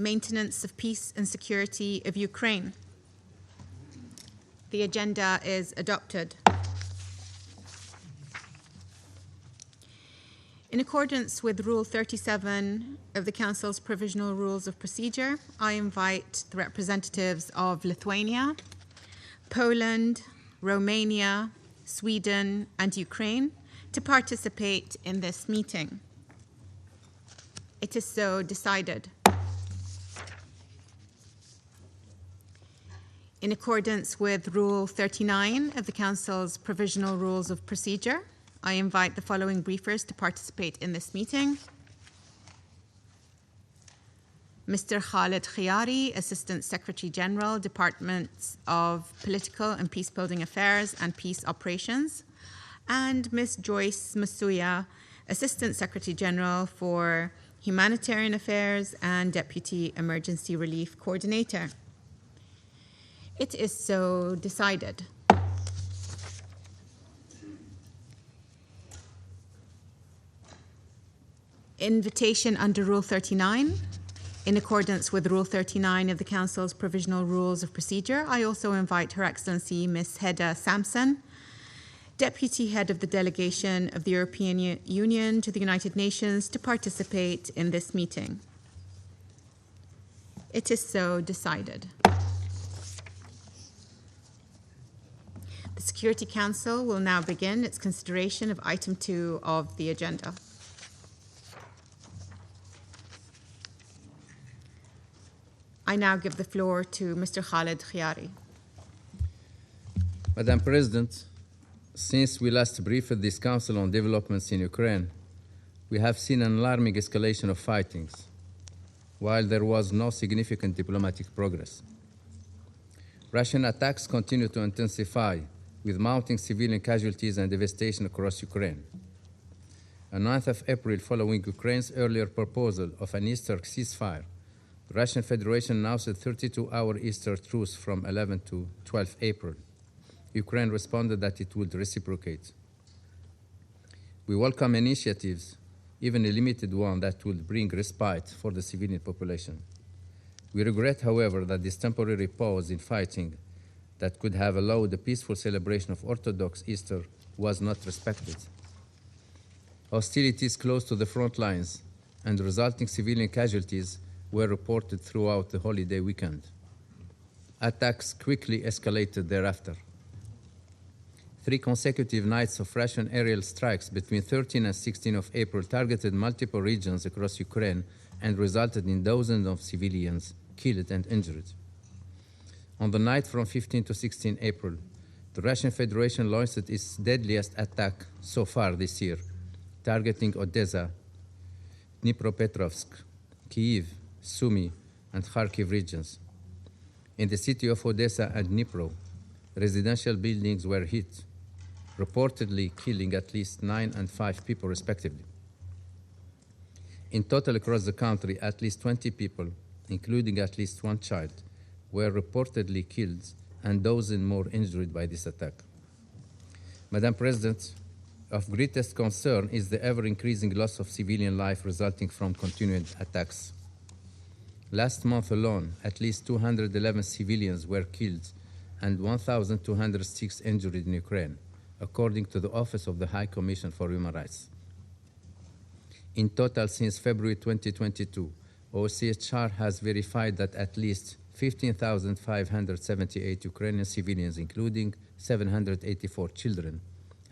maintenance of peace and security of Ukraine. The agenda is adopted. In accordance with Rule 37 of the Council's Provisional Rules of Procedure, I invite the representatives of Lithuania, Poland, Romania, Sweden, and Ukraine to participate in this meeting. It is so decided. In accordance with Rule 39 of the Council's Provisional Rules of Procedure, I invite the following briefers to participate in this meeting. Mr. Khaled Hhiari, Assistant Secretary General, Departments of Political and Peacebuilding Affairs and Peace Operations, and Ms. Джойс Мсуя, Assistant Secretary General for Humanitarian Affairs and Deputy Emergency Relief Coordinator. It is so decided. Invitation under Rule 39. In accordance with Rule 39 of the Council's Provisional Rules of Procedure, I also invite Her Excellency Ms. Hedda Samson, Deputy Head of the Delegation of the European Union to the United Nations, to participate in this meeting. It is so decided. The Security Council will now begin its consideration of Item 2 of the agenda. I now give the floor to Mr. Khaled Hhiari. Madam President, since we last briefed this Council on developments in Ukraine, we have seen an alarming escalation of fightings, while there was no significant diplomatic progress. Russian attacks continue to intensify, with mounting civilian casualties and devastation across Ukraine. On 9th of April, following Ukraine's earlier proposal of an Easter ceasefire, the Russian Federation announced a 32-hour Easter truce from 11 to 12 April. Ukraine responded that it would reciprocate. We welcome initiatives, even a limited one, that would bring respite for the civilian population. We regret, however, that this temporary pause in fighting that could have allowed the peaceful celebration of Orthodox Easter was not respected. Hostilities close to the front lines and resulting civilian casualties were reported throughout the holiday weekend. Attacks quickly escalated thereafter. 3 consecutive nights of Russian aerial strikes between 13 and 16 of April targeted multiple regions across Ukraine and resulted in dozens of civilians killed and injured. On the night from 15 to 16 April, the Russian Federation launched its deadliest attack so far this year, targeting Odessa, Dnipropetrovsk, Kyiv, Sumy, and Kharkiv regions. In the city of Odessa and Dnipro, residential buildings were hit, reportedly killing at least 9 and 5 people respectively. In total across the country, at least 20 people, including at least 1 child, were reportedly killed and dozens more injured by this attack. Madam President, of greatest concern is the ever-increasing loss of civilian life resulting from continued attacks. Last month alone, at least 211 civilians were killed and 1,206 injured in Ukraine, according to the Office of the High Commission for Human Rights. In total, since February 2022, OCHR has verified that at least 15,578 Ukrainian civilians, including 784 children,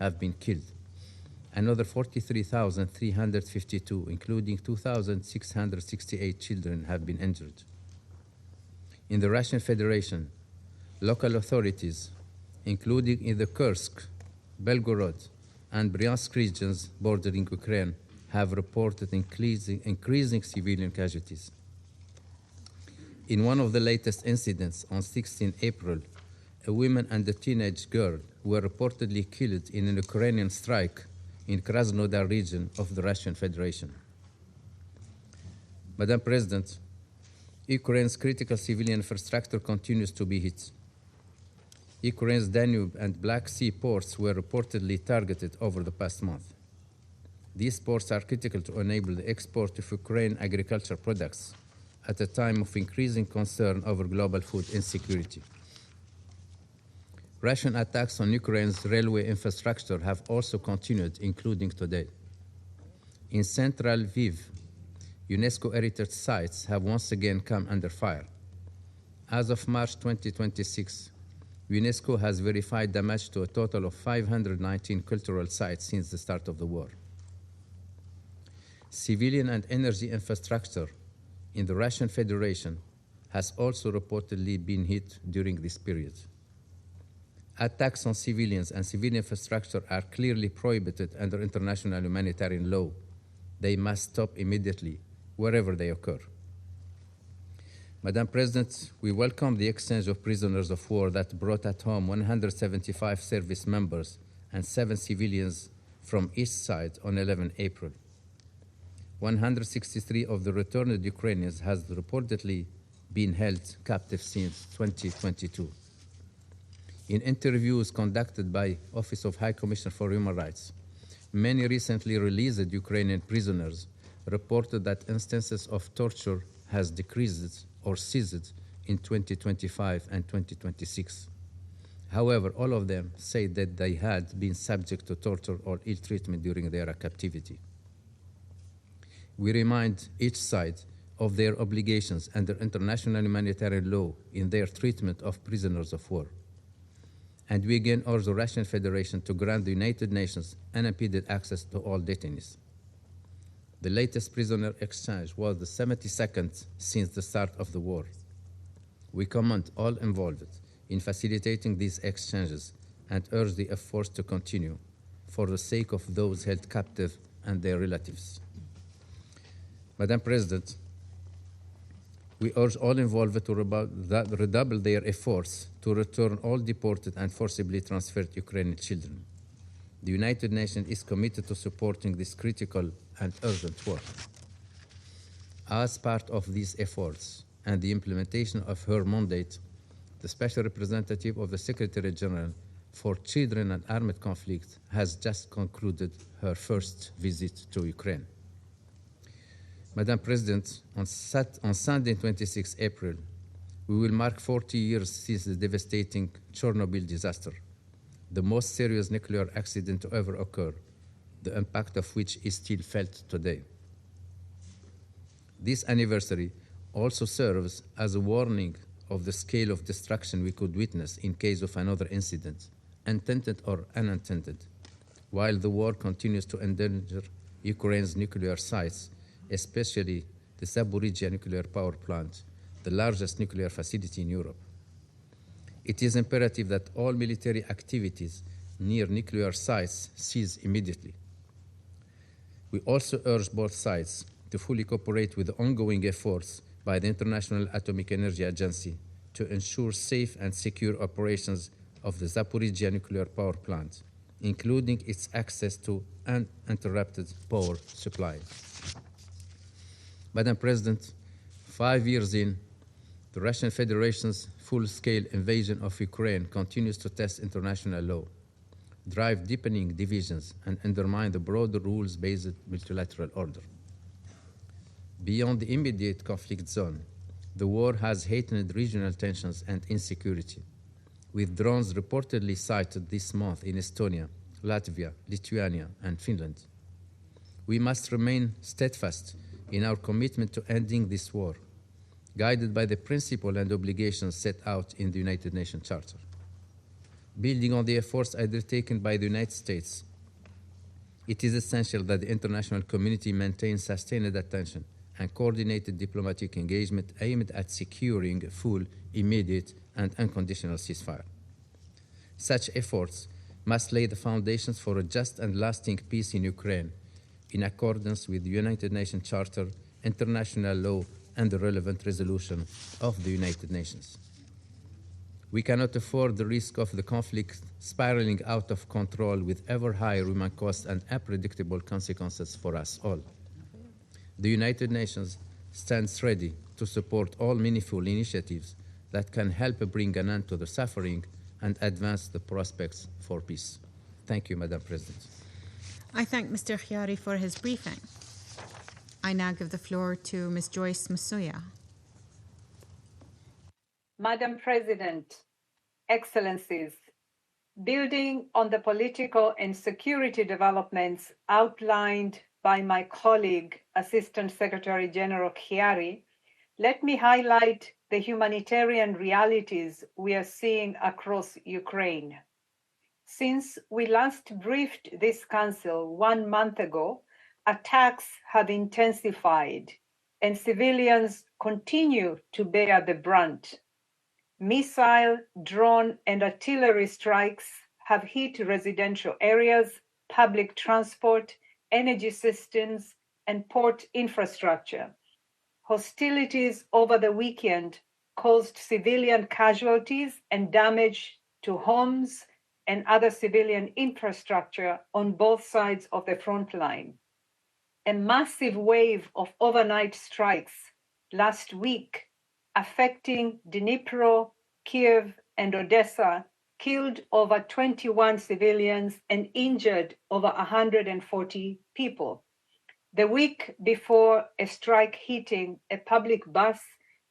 have been killed. Another 43,352, including 2,668 children, have been injured. In the Russian Federation, local authorities, including in the Kursk, Belgorod, and Bryansk regions bordering Ukraine, have reported increasing civilian casualties. In one of the latest incidents on 16 April, a woman and a teenage girl were reportedly killed in an Ukrainian strike in Krasnodar region of the Russian Federation. Madam President, Ukraine's critical civilian infrastructure continues to be hit. Ukraine's Danube and Black Sea ports were reportedly targeted over the past month. These ports are critical to enable the export of Ukraine agricultural products, at a time of increasing concern over global food insecurity. Russian attacks on Ukraine's railway infrastructure have also continued, including today. In central Lviv, UNESCO heritage sites have once again come under fire. As of March 2026, UNESCO has verified damage to a total of 519 cultural sites since the start of the war. Civilian and energy infrastructure in the Russian Federation has also reportedly been hit during this period. Attacks on civilians and civilian infrastructure are clearly prohibited under international humanitarian law. They must stop immediately, wherever they occur. Madam President, we welcome the exchange of prisoners of war that brought at home 175 service members and 7 civilians from each side on 11 April. 163 of the returned Ukrainians has reportedly been held captive since 2022. In interviews conducted by Office of High Commissioner for Human Rights, many recently released Ukrainian prisoners reported that instances of torture has decreased or ceased in 2025 and 2026. However, all of them say that they had been subject to torture or ill treatment during their captivity. We remind each side of their obligations under international humanitarian law in their treatment of prisoners of war. And we again urge the Russian Federation to grant the United Nations unimpeded access to all detainees. The latest prisoner exchange was the 72nd since the start of the war. We commend all involved in facilitating these exchanges and urge the efforts to continue for the sake of those held captive and their relatives. Madam President, we urge all involved to redouble their efforts to return all deported and forcibly transferred Ukrainian children. The United Nations is committed to supporting this critical and urgent work. As part of these efforts and the implementation of her mandate, the Special Representative of the Secretary General for Children and Armed Conflict has just concluded her first visit to Ukraine. Madam President, on Sunday, 26 April, we will mark 40 years since the devastating Chernobyl disaster, the most serious nuclear accident to ever occur, the impact of which is still felt today. This anniversary also serves as a warning of the scale of destruction we could witness in case of another incident, intended or unintended, while the war continues to endanger Ukraine's nuclear sites, especially the Zaporizhzhia nuclear power plant, the largest nuclear facility in Europe. It is imperative that all military activities near nuclear sites cease immediately. We also urge both sides to fully cooperate with the ongoing efforts by the International Atomic Energy Agency to ensure safe and secure operations of the Zaporizhzhia nuclear power plant, including its access to uninterrupted power supply. Madam President, 5 years in, the Russian Federation's full-scale invasion of Ukraine continues to test international law, drive deepening divisions, and undermine the broader rules-based multilateral order. Beyond the immediate conflict zone, the war has heightened regional tensions and insecurity, with drones reportedly sighted this month in Estonia, Latvia, Lithuania, and Finland. We must remain steadfast in our commitment to ending this war, guided by the principle and obligations set out in the United Nations Charter. Building on the efforts undertaken by the United States, it is essential that the international community maintain sustained attention and coordinated diplomatic engagement aimed at securing a full, immediate, and unconditional ceasefire. Such efforts must lay the foundations for a just and lasting peace in Ukraine, in accordance with the United Nations Charter, international law, and the relevant resolution of the United Nations. We cannot afford the risk of the conflict spiraling out of control with ever higher human costs and unpredictable consequences for us all. The United Nations stands ready to support all meaningful initiatives that can help bring an end to the suffering and advance the prospects for peace. Thank you, Madam President. I thank Mr. Hiyari for his briefing. I now give the floor to Ms. Joyce Mssuya. Madam President, Excellencies, building on the political and security developments outlined by my colleague, Assistant Secretary General Hіарі, let me highlight the humanitarian realities we are seeing across Ukraine. Since we last briefed this council 1 month ago, attacks have intensified and civilians continue to bear the brunt. Missile, drone, and artillery strikes have hit residential areas, public transport, energy systems, and port infrastructure. Hostilities over the weekend caused civilian casualties and damage to homes and other civilian infrastructure on both sides of the front line. A massive wave of overnight strikes last week affecting Dnipro, Kiev, and Odessa killed over 21 civilians and injured over 140 people. The week before, a strike hitting a public bus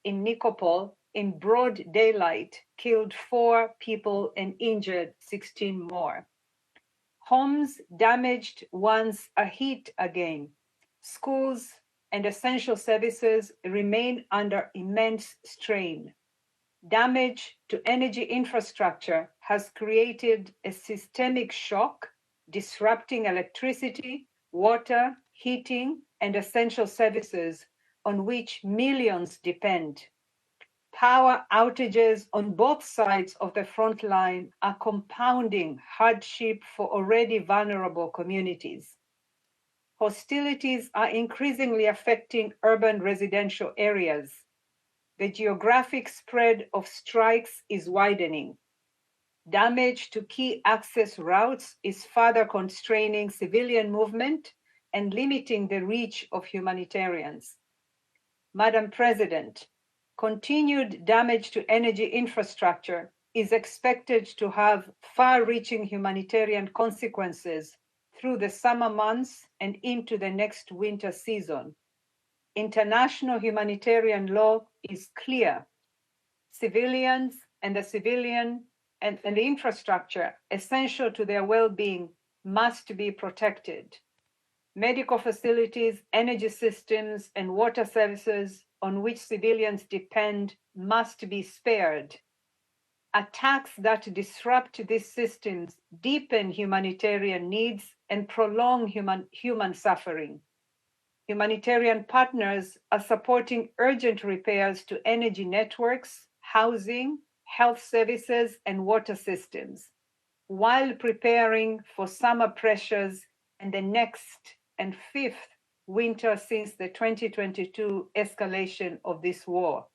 in Nikopol in broad daylight killed 4 people and injured 16 more. Homes damaged once are hit again. Schools and essential services remain under immense strain. Damage to energy infrastructure has created a systemic shock, disrupting electricity, water, heating, and essential services on which millions depend. Power outages on both sides of the front line are compounding hardship for already vulnerable communities. Hostilities are increasingly affecting urban residential areas. The geographic spread of strikes is widening. Damage to key access routes is further constraining civilian movement and limiting the reach of humanitarians. Madam President, continued damage to energy infrastructure is expected to have far-reaching humanitarian consequences through the summer months and into the next winter season. International humanitarian law is clear. Civilians and the infrastructure essential to their well-being must be protected. Medical facilities, energy systems, and water services on which civilians depend must be spared. Attacks that disrupt these systems deepen humanitarian needs and prolong human suffering. Humanitarian partners are supporting urgent repairs to energy networks, housing, health services, and water systems, while preparing for summer pressures and the next and 5th winter since the 2022 escalation of this war.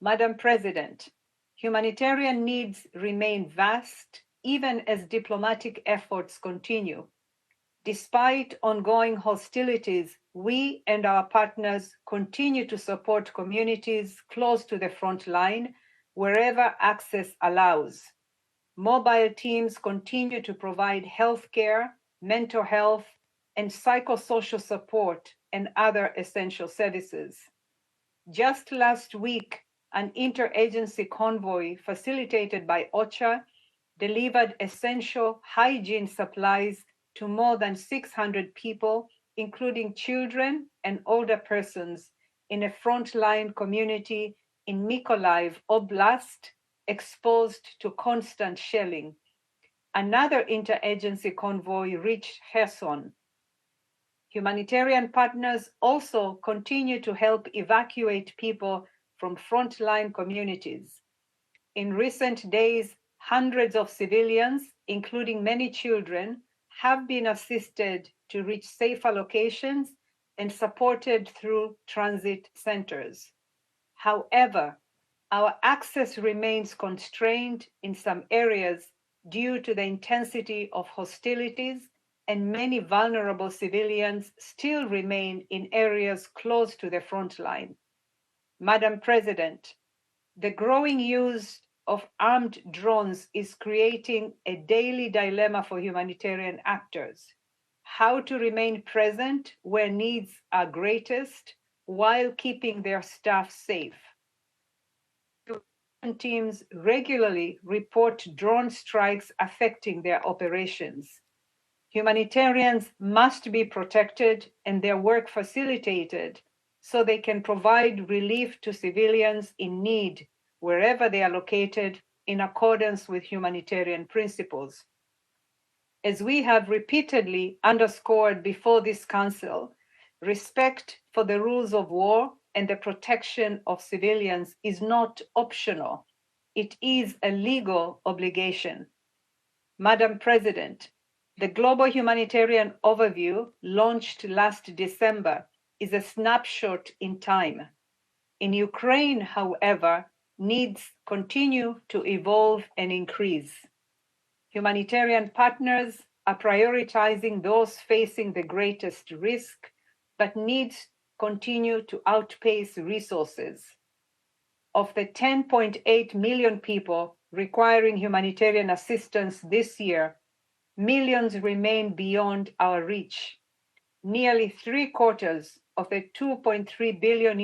Madam President, humanitarian needs remain vast even as diplomatic efforts continue. Despite ongoing hostilities, we and our partners continue to support communities close to the front line wherever access allows. Mobile teams continue to provide healthcare, mental health, and psychosocial support and other essential services. Just last week, an interagency convoy facilitated by OCHA delivered essential hygiene supplies to more than 600 people, including children and older persons, in a frontline community in Mykolaiv Oblast, exposed to constant shelling. Another interagency convoy reached Kherson. Humanitarian partners also continue to help evacuate people from frontline communities. In recent days, hundreds of civilians, including many children, have been assisted to reach safer locations and supported through transit centers. However, our access remains constrained in some areas due to the intensity of hostilities, and many vulnerable civilians still remain in areas close to the front line. Madam President, the growing use of armed drones is creating a daily dilemma for humanitarian actors: how to remain present where needs are greatest while keeping their staff safe. To teams regularly report drone strikes affecting their operations. Humanitarians must be protected and their work facilitated so they can provide relief to civilians in need wherever they are located in accordance with humanitarian principles. As we have repeatedly underscored before this Council, respect for the rules of war and the protection of civilians is not optional. It is a legal obligation. Madam President, the Global Humanitarian Overview, launched last December, is a snapshot in time. In Ukraine, however, needs continue to evolve and increase. Humanitarian partners are prioritizing those facing the greatest risk, but needs continue to outpace resources. Of the 10.8 million people requiring humanitarian assistance this year, millions remain beyond our reach. Nearly 3/4 of the $2.3 billion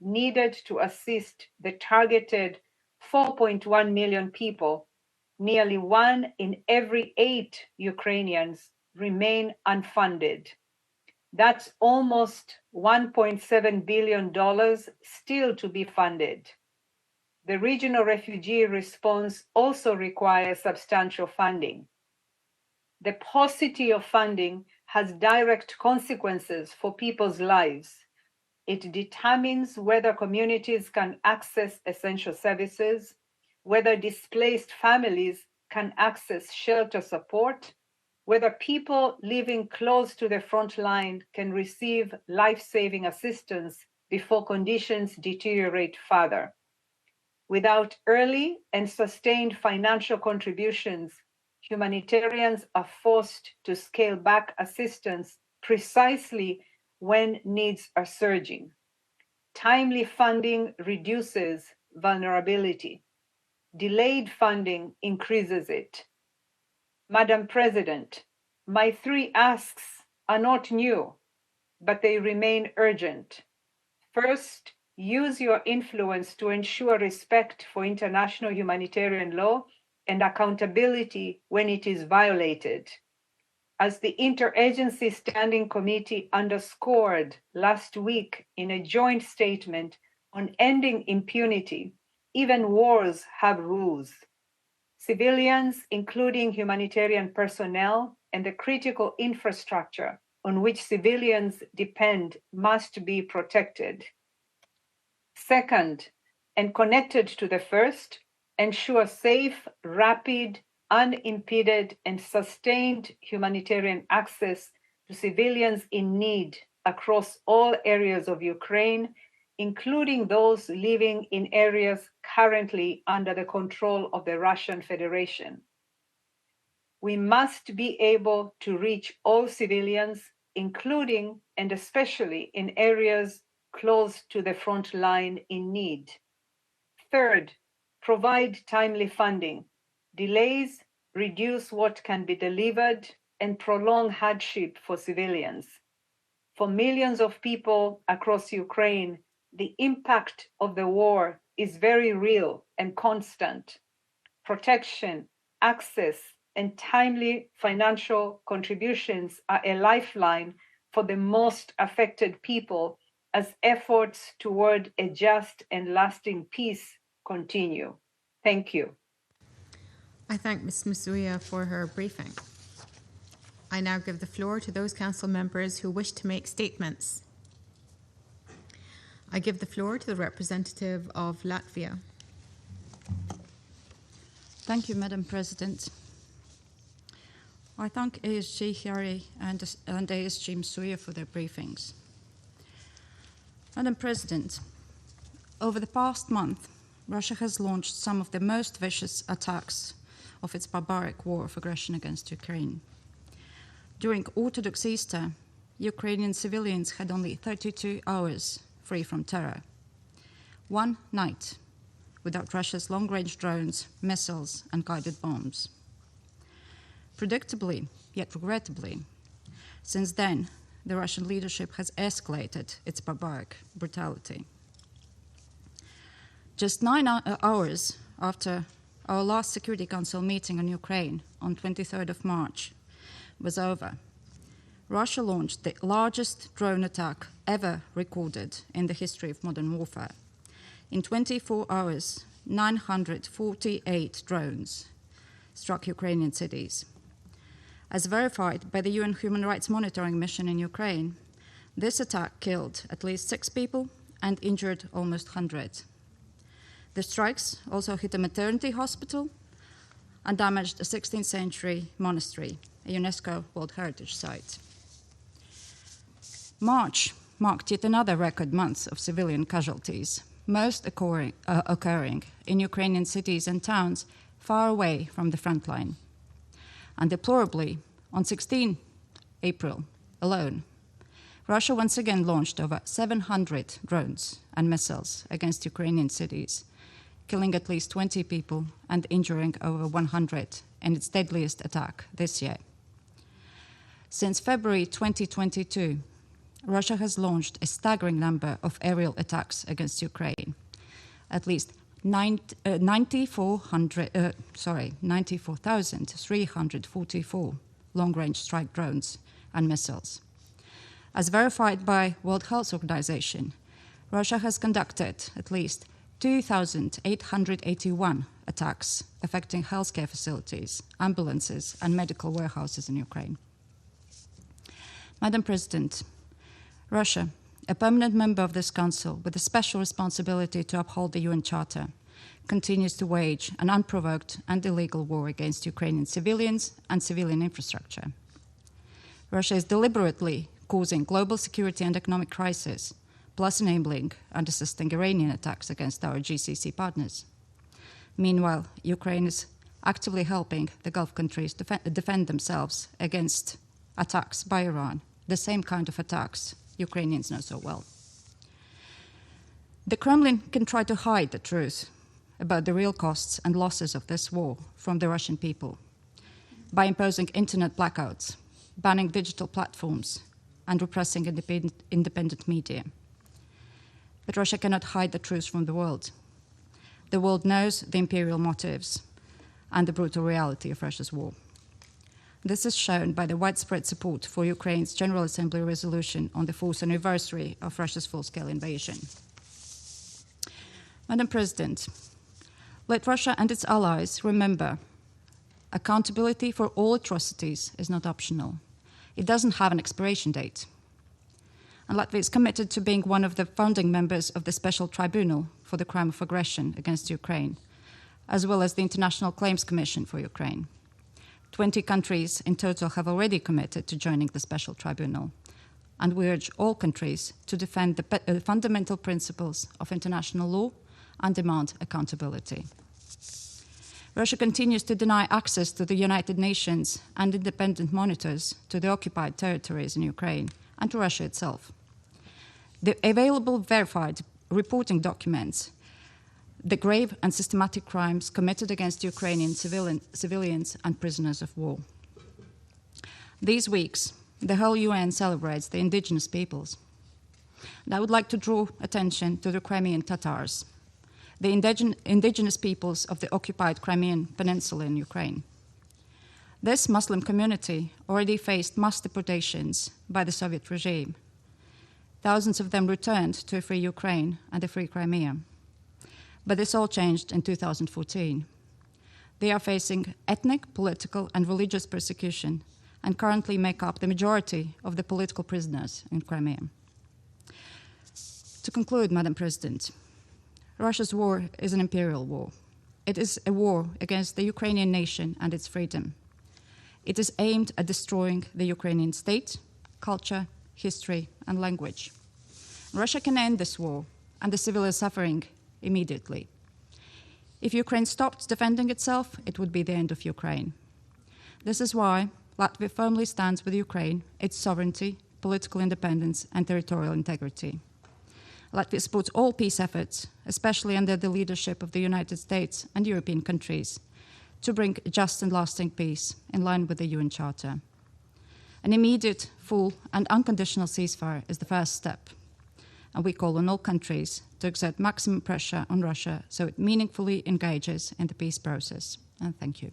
needed to assist the targeted 4.1 million people, nearly 1 in every 8 Ukrainians remain unfunded. That's almost $1.7 billion still to be funded. The regional refugee response also requires substantial funding. The paucity of funding has direct consequences for people's lives. It determines whether communities can access essential services, whether displaced families can access shelter support, whether people living close to the front line can receive life-saving assistance before conditions deteriorate further. Without early and sustained financial contributions, humanitarians are forced to scale back assistance precisely when needs are surging. Timely funding reduces vulnerability. Delayed funding increases it. Madam President, my 3 asks are not new, but they remain urgent. First, use your influence to ensure respect for international humanitarian law and accountability when it is violated. As the Interagency Standing Committee underscored last week in a joint statement on ending impunity, even wars have rules. Civilians, including humanitarian personnel and the critical infrastructure on which civilians depend, must be protected. Second, and connected to the first, ensure safe, rapid, unimpeded, and sustained humanitarian access to civilians in need across all areas of Ukraine, including those living in areas currently under the control of the Russian Federation. We must be able to reach all civilians, including and especially in areas close to the front line in need. Third, provide timely funding. Delays reduce what can be delivered and prolong hardship for civilians. For millions of people across Ukraine, the impact of the war is very real and constant. Protection, access, and timely financial contributions are a lifeline for the most affected people as efforts toward a just and lasting peace continue. Thank you. I thank Ms. Msouya for her briefing. I now give the floor to those council members who wish to make statements. I give the floor to the representative of Latvia. Thank you, Madam President. I thank ASG Hіарі and ASG Msouya for their briefings. Madam President, over the past month, Russia has launched some of the most vicious attacks of its barbaric war of aggression against Ukraine. During Orthodox Easter, Ukrainian civilians had only 32 hours free from terror. One night without Russia's long-range drones, missiles, and guided bombs. Predictably, yet regrettably, since then, the Russian leadership has escalated its barbaric brutality. Just 9 hours after our last Security Council meeting on Ukraine on 23rd of March was over, Russia launched the largest drone attack ever recorded in the history of modern warfare. In 24 hours, 948 drones struck Ukrainian cities. As verified by the UN Human Rights Monitoring Mission in Ukraine, this attack killed at least 6 people and injured almost 100. The strikes also hit a maternity hospital and damaged a 16th century monastery, a UNESCO World Heritage Site. March marked yet another record month of civilian casualties, most occurring in Ukrainian cities and towns far away from the front line. And deplorably, on 16 April alone, Russia once again launched over 700 drones and missiles against Ukrainian cities, killing at least 20 people and injuring over 100 in its deadliest attack this year. Since February 2022, Russia has launched a staggering number of aerial attacks against Ukraine. At least 94,344 long-range strike drones and missiles. As verified by World Health Organization, Russia has conducted at least 2,881 attacks affecting healthcare facilities, ambulances, and medical warehouses in Ukraine. Madam President, Russia, a permanent member of this Council with a special responsibility to uphold the UN Charter, continues to wage an unprovoked and illegal war against Ukrainian civilians and civilian infrastructure. Russia is deliberately causing global security and economic crisis, plus enabling and assisting Iranian attacks against our GCC partners. Meanwhile, Ukraine is actively helping the Gulf countries defend themselves against attacks by Iran, the same kind of attacks Ukrainians know so well. The Kremlin can try to hide the truth about the real costs and losses of this war from the Russian people by imposing internet blackouts, banning digital platforms, and repressing independent media. But Russia cannot hide the truth from the world. The world knows the imperial motives and the brutal reality of Russia's war. This is shown by the widespread support for Ukraine's General Assembly resolution on the 4th anniversary of Russia's full-scale invasion. Madam President, let Russia and its allies remember accountability for all atrocities is not optional. It doesn't have an expiration date. And Latvia is committed to being one of the founding members of the Special Tribunal for the Crime of Aggression against Ukraine, as well as the International Claims Commission for Ukraine. 20 countries in total have already committed to joining the Special Tribunal, and we urge all countries to defend the fundamental principles of international law and demand accountability. Russia continues to deny access to the United Nations and independent monitors to the occupied territories in Ukraine and to Russia itself. The available verified reporting documents the grave and systematic crimes committed against Ukrainian civilians and prisoners of war. These weeks, the whole UN celebrates the indigenous peoples. And I would like to draw attention to the Crimean Tatars, the indigenous peoples of the occupied Crimean Peninsula in Ukraine. This Muslim community already faced mass deportations by the Soviet regime. Thousands of them returned to a free Ukraine and a free Crimea. But this all changed in 2014. They are facing ethnic, political, and religious persecution and currently make up the majority of the political prisoners in Crimea. To conclude, Madam President, Russia's war is an imperial war. It is a war against the Ukrainian nation and its freedom. It is aimed at destroying the Ukrainian state, culture, history, and language. Russia can end this war and the civilian suffering immediately. If Ukraine stopped defending itself, it would be the end of Ukraine. This is why Latvia firmly stands with Ukraine, its sovereignty, political independence, and territorial integrity. Latvia supports all peace efforts, especially under the leadership of the United States and European countries, to bring just and lasting peace in line with the UN Charter. An immediate, full, and unconditional ceasefire is the first step. and we call on all countries to exert maximum pressure on Russia so it meaningfully engages in the peace process. And thank you.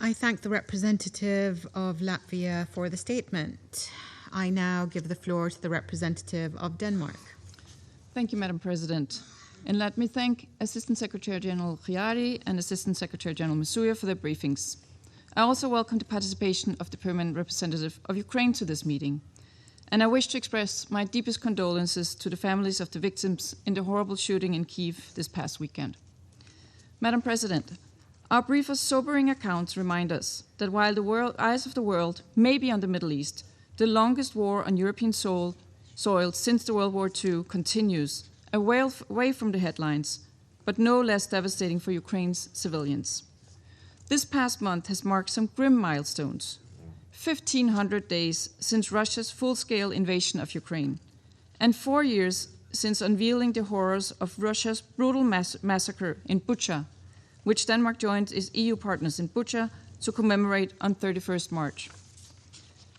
I thank the representative of Latvia for the statement. I now give the floor to the representative of Denmark. Thank you, Madam President. And let me thank Assistant Secretary General Hіарі and Assistant Secretary General Msуя for their briefings. I also welcome the participation of the permanent representative of Ukraine to this meeting. And I wish to express my deepest condolences to the families of the victims in the horrible shooting in Kyiv this past weekend. Madam President, our brief and sobering accounts remind us that while the eyes of the world may be on the Middle East, the longest war on European soil since the World War II continues, away from the headlines, but no less devastating for Ukraine's civilians. This past month has marked some grim milestones. 1,500 days since Russia's full-scale invasion of Ukraine, and 4 years since unveiling the horrors of Russia's brutal massacre in Bucha, which Denmark joined its EU partners in Bucha to commemorate on 31st March.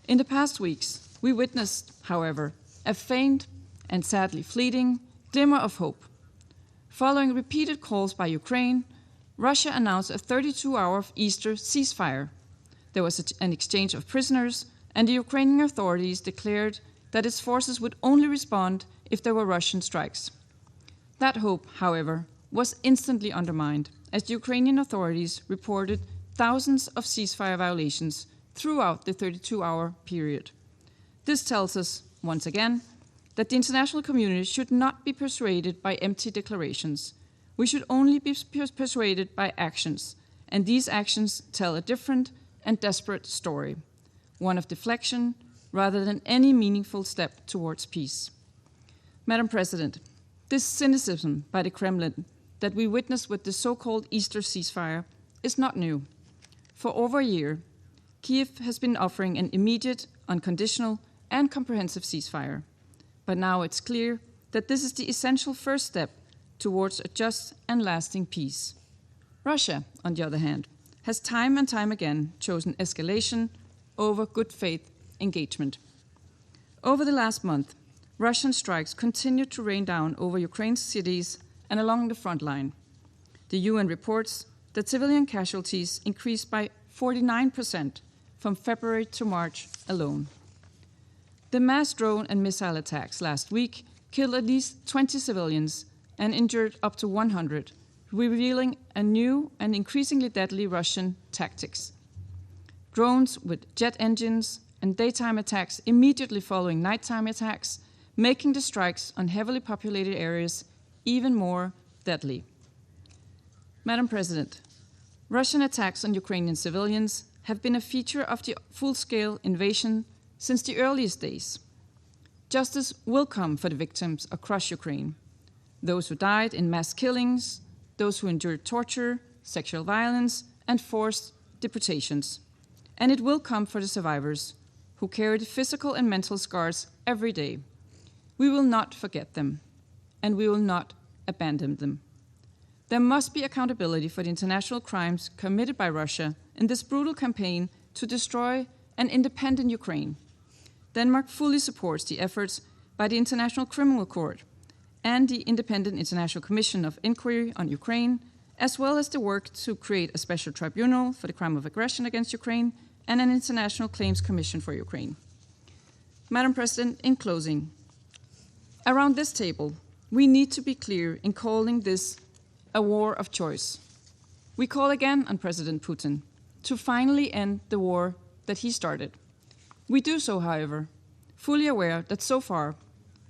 In the past weeks, we witnessed, however, a faint and sadly fleeting glimmer of hope. Following repeated calls by Ukraine, Russia announced a 32-hour Easter ceasefire. There was an exchange of prisoners, and the Ukrainian authorities declared that its forces would only respond if there were Russian strikes. That hope, however, was instantly undermined, as the Ukrainian authorities reported thousands of ceasefire violations throughout the 32-hour period. This tells us, once again, that the international community should not be persuaded by empty declarations. We should only be persuaded by actions, and these actions tell a different and desperate story, one of deflection rather than any meaningful step towards peace. Madam President, this cynicism by the Kremlin that we witnessed with the so-called Easter ceasefire is not new. For over a year, Kyiv has been offering an immediate, unconditional, and comprehensive ceasefire. But now it's clear that this is the essential first step towards a just and lasting peace. Russia, on the other hand, has time and time again chosen escalation over good faith engagement. Over the last month, Russian strikes continued to rain down over Ukraine's cities and along the front line. The UN reports that civilian casualties increased by 49% from February to March alone. The mass drone and missile attacks last week killed at least 20 civilians and injured up to 100, revealing a new and increasingly deadly Russian tactics. Drones with jet engines and daytime attacks immediately following nighttime attacks, making the strikes on heavily populated areas even more deadly. Madam President, Russian attacks on Ukrainian civilians have been a feature of the full-scale invasion since the earliest days. Justice will come for the victims across Ukraine, those who died in mass killings, those who endured torture, sexual violence, and forced deportations. And it will come for the survivors who carry the physical and mental scars every day. We will not forget them, and we will not abandon them. There must be accountability for the international crimes committed by Russia in this brutal campaign to destroy an independent Ukraine. Denmark fully supports the efforts by the International Criminal Court and the Independent International Commission of Inquiry on Ukraine, as well as the work to create a special tribunal for the crime of aggression against Ukraine and an International Claims Commission for Ukraine. Madam President, in closing, around this table, we need to be clear in calling this a war of choice. We call again on President Putin to finally end the war that he started. We do so, however, fully aware that so far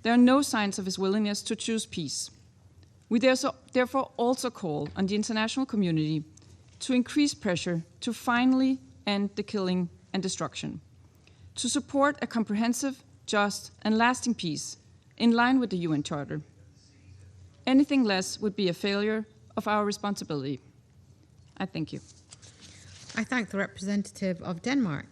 there are no signs of his willingness to choose peace. We therefore also call on the international community to increase pressure to finally end the killing and destruction, to support a comprehensive, just, and lasting peace in line with the UN Charter. Anything less would be a failure of our responsibility. I thank you. I thank the representative of Denmark.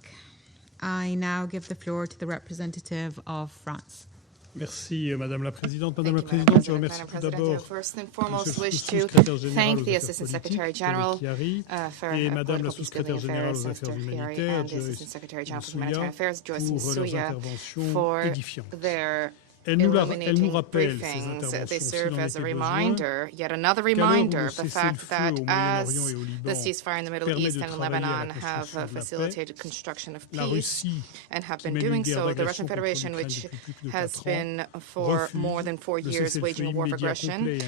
I now give the floor to the representative of France. Merci, Madame la Présidente. Madame la Présidente, je remercie tout d'abord First and foremost, wish le to sous-secrétaire général thank aux the affaires Assistant politiques, Secretary General Híarí, for et Madame la political sous-secrétaire peace building générale affairs, aux affaires Secretary Híarí, humanitaires, and the Джойс Assistant Secretary General for Msуя, Humanitarian Affairs, Джойс pour leurs Msуya, interventions for édifiantes. their illuminating briefings. They serve as a reminder, yet another reminder, of the fact that as the ceasefire in the Middle East and Lebanon have facilitated construction of peace and have been doing so, the Russian Federation, which has been for more than 4 years waging a war of aggression,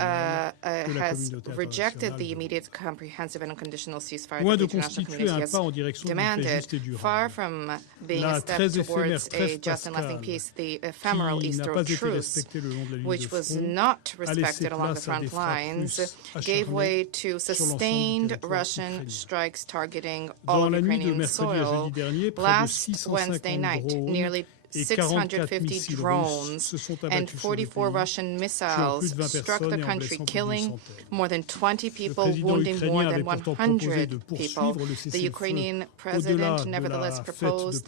has rejected the immediate, comprehensive and unconditional ceasefire that the international community has demanded. Far from being a step towards a just and lasting peace, the ephemeral Easter truce, which was not respected along the front lines, gave way to sustained Russian strikes targeting all Ukrainian soil. Last Wednesday night, nearly 650 drones and 44 Russian missiles struck the country, killing more than 20 people, wounding more than 100 people. The Ukrainian president nevertheless proposed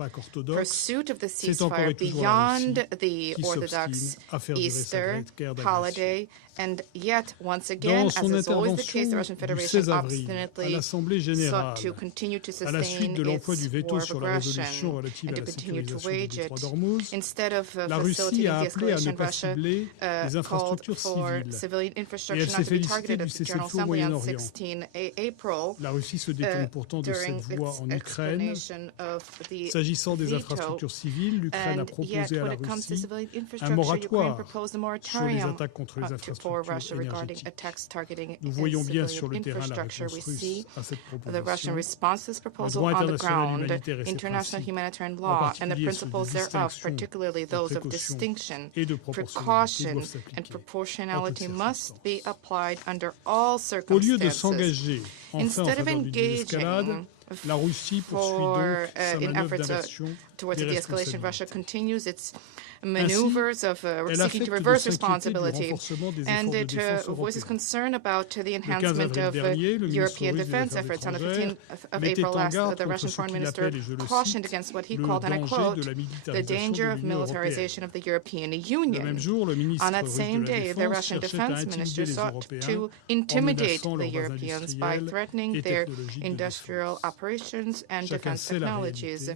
pursuit of the ceasefire beyond the Orthodox Easter holiday. And yet, once again, as is always the case, the Russian Federation obstinately sought to continue to sustain its war of aggression and to continue to wage it. Instead of facilitating de-escalation, Russia called for civilian infrastructure not to be targeted at the General Assembly on 16 April during its explanation of the veto. And yet, when it comes to civilian infrastructure, Ukraine proposed a moratorium for Russia regarding attacks targeting civilian infrastructure. We see the Russian response to this proposal on the ground, international humanitarian law, and the principles thereof, particularly those of distinction, precaution, and proportionality must be applied under all circumstances. Instead of engaging in efforts towards the de-escalation, Russia continues its maneuvers of seeking to reverse responsibility, and it voices concern about the enhancement of European defense efforts. On the 15th of April last, the Russian foreign minister cautioned against what he called, and I quote, the danger of militarization of the European Union. On that same day, the Russian defense minister sought to intimidate the Europeans by threatening their industrial operations and defense technologies.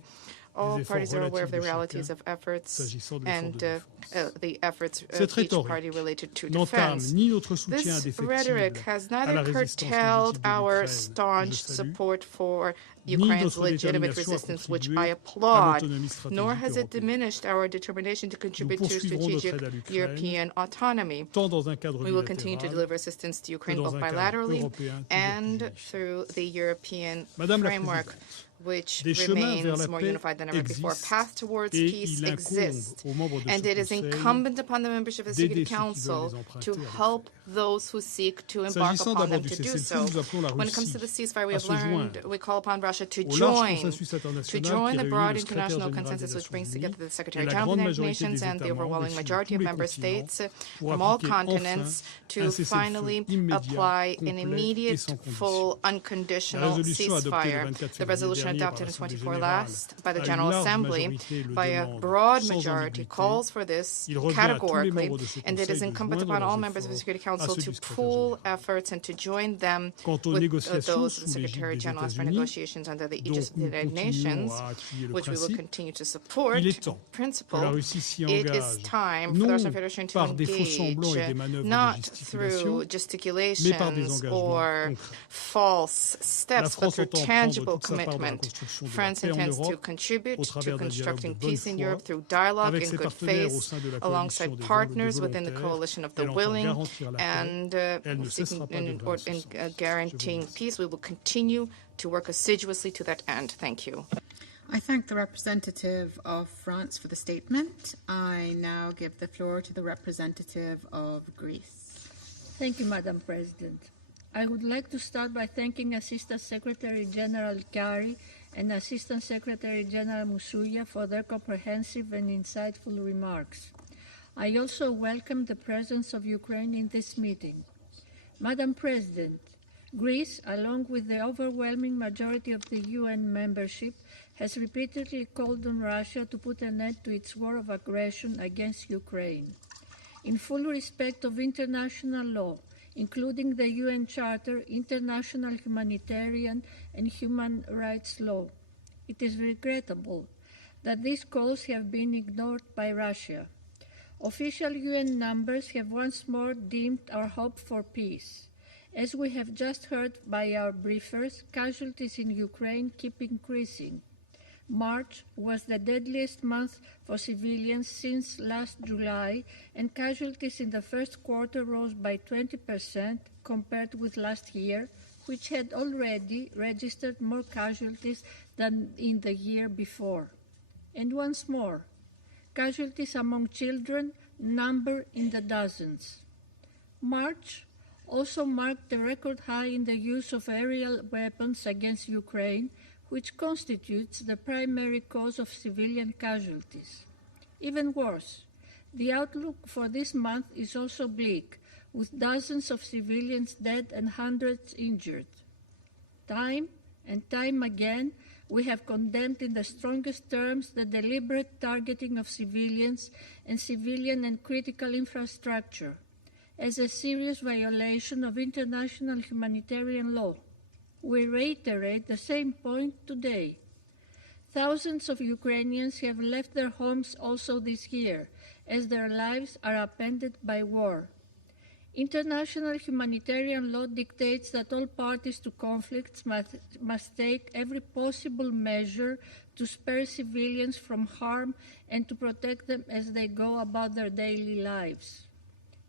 All parties are aware of the realities of efforts and the efforts of each party related to defense. This rhetoric has neither curtailed our staunch support for Ukraine's legitimate resistance, which I applaud, nor has it diminished our determination to contribute to strategic European autonomy. We will continue to deliver assistance to Ukraine both bilaterally and through the European framework, which remains more unified than ever before. A path towards peace exists, and it is incumbent upon the membership of the Security Council to help those who seek to embark upon them to do so. When it comes to the ceasefire, we have learned, we call upon Russia to join the broad international consensus which brings together the Secretary General of the United Nations and the overwhelming majority of member states from all continents to finally apply an immediate, full, unconditional ceasefire. The resolution adopted in 24 last by the General Assembly by a broad majority calls for this categorically, and it is incumbent upon all members of the Security Council to pool efforts and to join them with those of the Secretary General as for negotiations under the aegis of the United Nations, which we will continue to support. Principle, it is time for the Russian Federation to engage not through gesticulations or false steps, but through tangible commitment. France intends to contribute to constructing peace in Europe through dialogue in good faith alongside partners within the coalition of the willing and guaranteeing peace. We will continue to work assiduously to that end. Thank you. I thank the representative of France for the statement. I now give the floor to the representative of Greece. Thank you, Madam President. I would like to start by thanking Assistant Secretary General Hіарі and Assistant Secretary General Msуя for their comprehensive and insightful remarks. I also welcome the presence of Ukraine in this meeting. Madam President, Greece, along with the overwhelming majority of the UN membership, has repeatedly called on Russia to put an end to its war of aggression against Ukraine. In full respect of international law, including the UN Charter, international humanitarian and human rights law, it is regrettable that these calls have been ignored by Russia. Official UN numbers have once more dimmed our hope for peace. As we have just heard by our briefers, casualties in Ukraine keep increasing. March was the deadliest month for civilians since last July, and casualties in the first quarter rose by 20% compared with last year, which had already registered more casualties than in the year before. And once more, casualties among children number in the dozens. March also marked a record high in the use of aerial weapons against Ukraine, which constitutes the primary cause of civilian casualties. Even worse, the outlook for this month is also bleak, with dozens of civilians dead and hundreds injured. Time and time again, we have condemned in the strongest terms the deliberate targeting of civilians and civilian and critical infrastructure as a serious violation of international humanitarian law. We reiterate the same point today. Thousands of Ukrainians have left their homes also this year, as their lives are upended by war. International humanitarian law dictates that all parties to conflicts must take every possible measure to spare civilians from harm and to protect them as they go about their daily lives.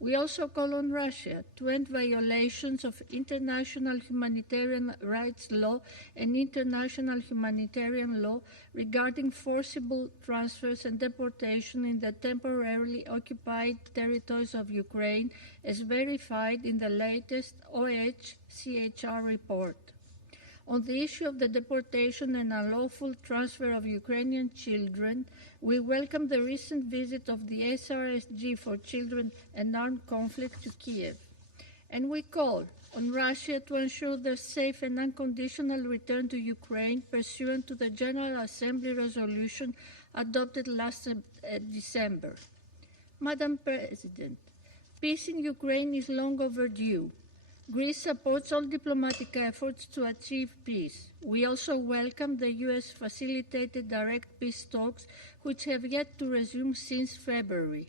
We also call on Russia to end violations of international humanitarian rights law and international humanitarian law regarding forcible transfers and deportation in the temporarily occupied territories of Ukraine, as verified in the latest OHCHR report. On the issue of the deportation and unlawful transfer of Ukrainian children, we welcome the recent visit of the SRSG for Children and Armed Conflict to Kiev. And we call on Russia to ensure their safe and unconditional return to Ukraine pursuant to the General Assembly resolution adopted last December. Madam President, peace in Ukraine is long overdue. Greece supports all diplomatic efforts to achieve peace. We also welcome the U.S. facilitated direct peace talks, which have yet to resume since February.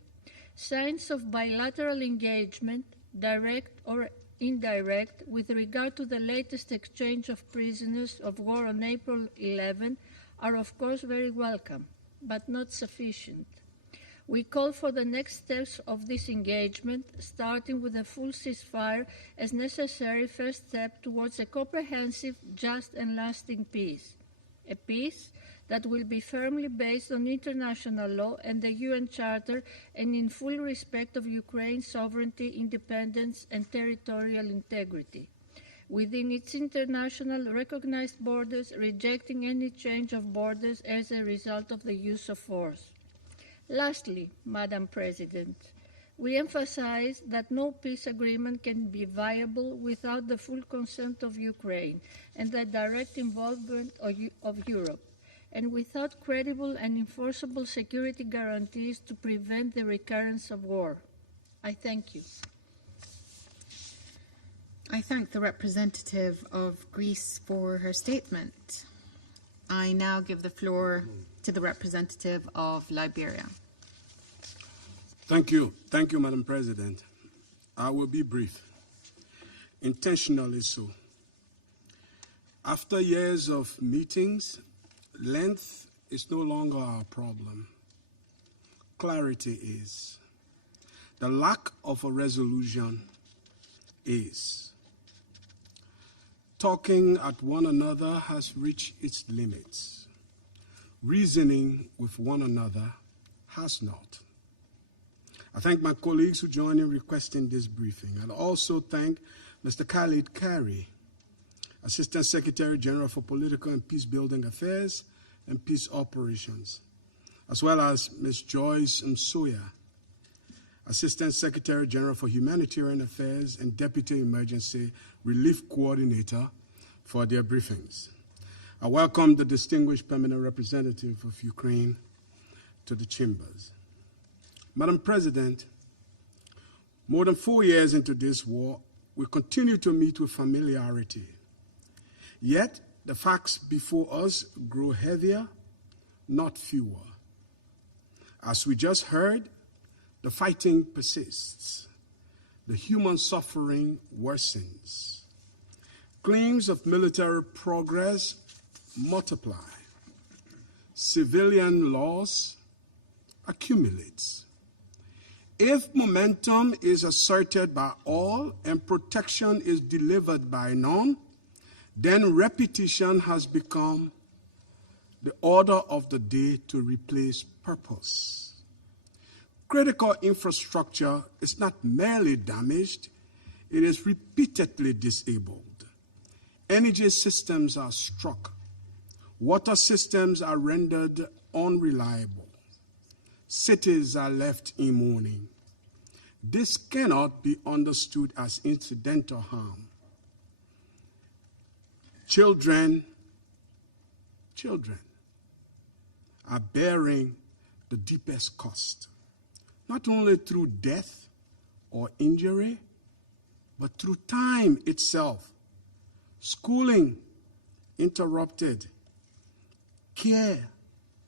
Signs of bilateral engagement, direct or indirect, with regard to the latest exchange of prisoners of war on April 11 are of course very welcome, but not sufficient. We call for the next steps of this engagement, starting with a full ceasefire as necessary first step towards a comprehensive, just and lasting peace. A peace that will be firmly based on international law and the UN Charter and in full respect of Ukraine's sovereignty, independence, and territorial integrity, within its international recognized borders, rejecting any change of borders as a result of the use of force. Lastly, Madam President, we emphasize that no peace agreement can be viable without the full consent of Ukraine and the direct involvement of Europe, and without credible and enforceable security guarantees to prevent the recurrence of war. I thank you. I thank the representative of Greece for her statement. I now give the floor to the representative of Liberia. Thank you. Thank you, Madam President. I will be brief, intentionally so. After years of meetings, length is no longer our problem. Clarity is. The lack of a resolution is. Talking at one another has reached its limits. Reasoning with one another has not. I thank my colleagues who joined in requesting this briefing. And also thank Mr. Khaled Hіарі, Assistant Secretary General for Political and Peace-Building Affairs and Peace Operations, as well as Ms. Джойс Мсуя, Assistant Secretary General for Humanitarian Affairs and Deputy Emergency Relief Coordinator, for their briefings. I welcome the distinguished permanent representative of Ukraine to the chambers. Madam President, more than 4 years into this war, we continue to meet with familiarity. Yet, the facts before us grow heavier, not fewer. As we just heard, The fighting persists. The human suffering worsens. Claims of military progress multiply. Civilian loss accumulates. If momentum is asserted by all and protection is delivered by none, then repetition has become the order of the day to replace purpose. Critical infrastructure is not merely damaged, it is repeatedly disabled. Energy systems are struck. Water systems are rendered unreliable. Cities are left in mourning. This cannot be understood as incidental harm. Children are bearing the deepest cost, not only through death or injury, but through time itself. Schooling interrupted, care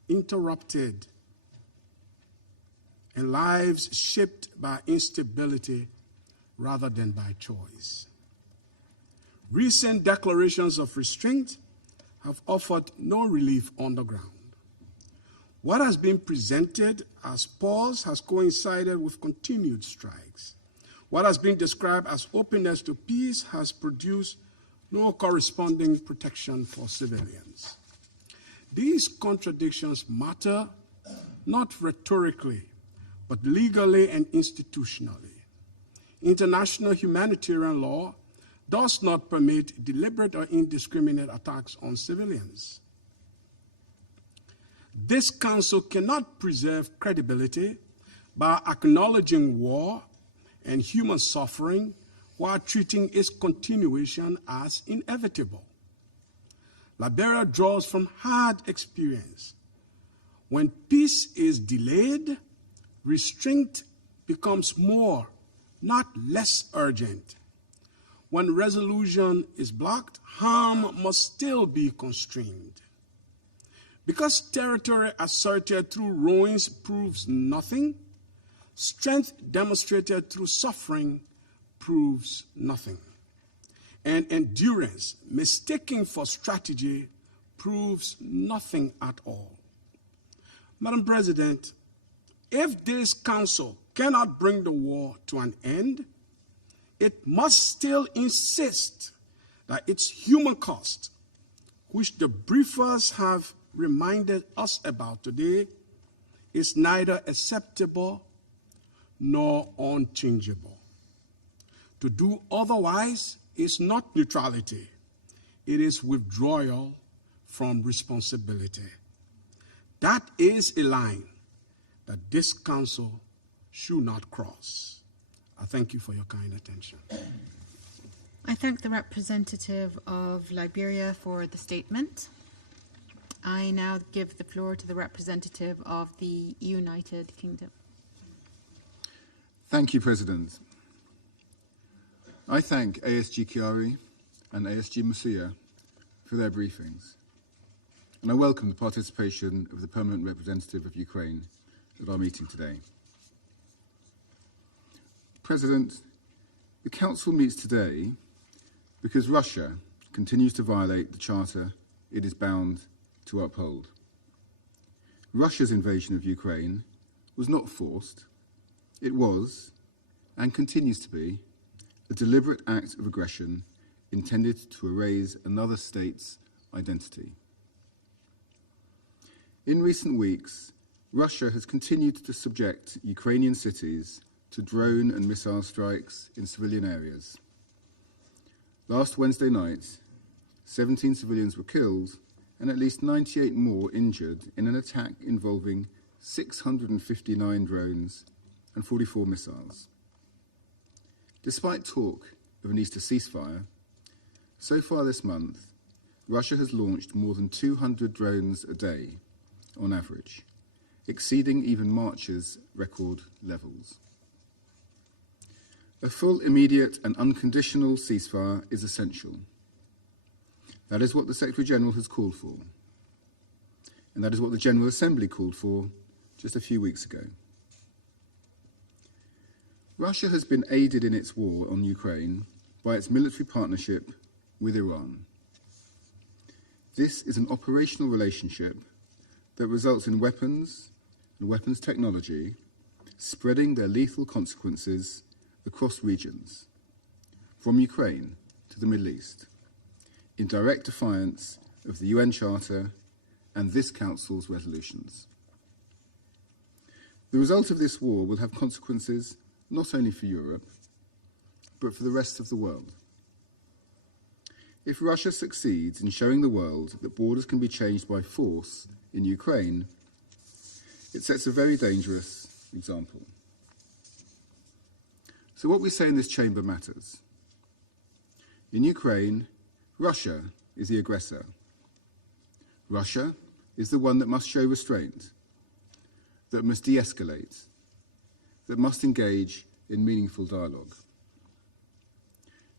interrupted, and lives shaped by instability rather than by choice. Recent declarations of restraint have offered no relief on the ground. What has been presented as pause has coincided with continued strikes. What has been described as openness to peace has produced no corresponding protection for civilians. These contradictions matter not rhetorically, but legally and institutionally. International humanitarian law does not permit deliberate or indiscriminate attacks on civilians. This council cannot preserve credibility by acknowledging war and human suffering while treating its continuation as inevitable. Liberia draws from hard experience. When peace is delayed, restraint becomes more, not less urgent. When resolution is blocked, harm must still be constrained. Because territory asserted through ruins proves nothing, strength demonstrated through suffering proves nothing. And endurance, mistaken for strategy, proves nothing at all. Madam President, if this council cannot bring the war to an end, it must still insist that its human cost, which the briefers have reminded us about today, is neither acceptable nor unchangeable. To do otherwise is not neutrality, it is withdrawal from responsibility. That is a line that this council should not cross. I thank you for your kind attention. I thank the representative of Liberia for the statement. I now give the floor to the representative of the United Kingdom. Thank you, President. I thank ASG Hіарі and ASG Msуя for their briefings, and I welcome the participation of the permanent representative of Ukraine at our meeting today. President, the Council meets today because Russia continues to violate the Charter it is bound to uphold. Russia's invasion of Ukraine was not forced. It was, and continues to be, a deliberate act of aggression intended to erase another state's identity. In recent weeks, Russia has continued to subject Ukrainian cities to drone and missile strikes in civilian areas. Last Wednesday night, 17 civilians were killed and at least 98 more injured in an attack involving 659 drones and 44 missiles. Despite talk of an Easter ceasefire, so far this month, Russia has launched more than 200 drones a day, on average, exceeding even March's record levels. A full, immediate and unconditional ceasefire is essential. That is what the Secretary-General has called for, and that is what the General Assembly called for just a few weeks ago. Russia has been aided in its war on Ukraine by its military partnership with Iran. This is an operational relationship that results in weapons and weapons technology spreading their lethal consequences across regions, from Ukraine to the Middle East, in direct defiance of the UN Charter and this Council's resolutions. The result of this war will have consequences not only for Europe, but for the rest of the world. If Russia succeeds in showing the world that borders can be changed by force in Ukraine, it sets a very dangerous example. So what we say in this chamber matters. In Ukraine, Russia is the aggressor. Russia is the one that must show restraint, that must de-escalate, that must engage in meaningful dialogue.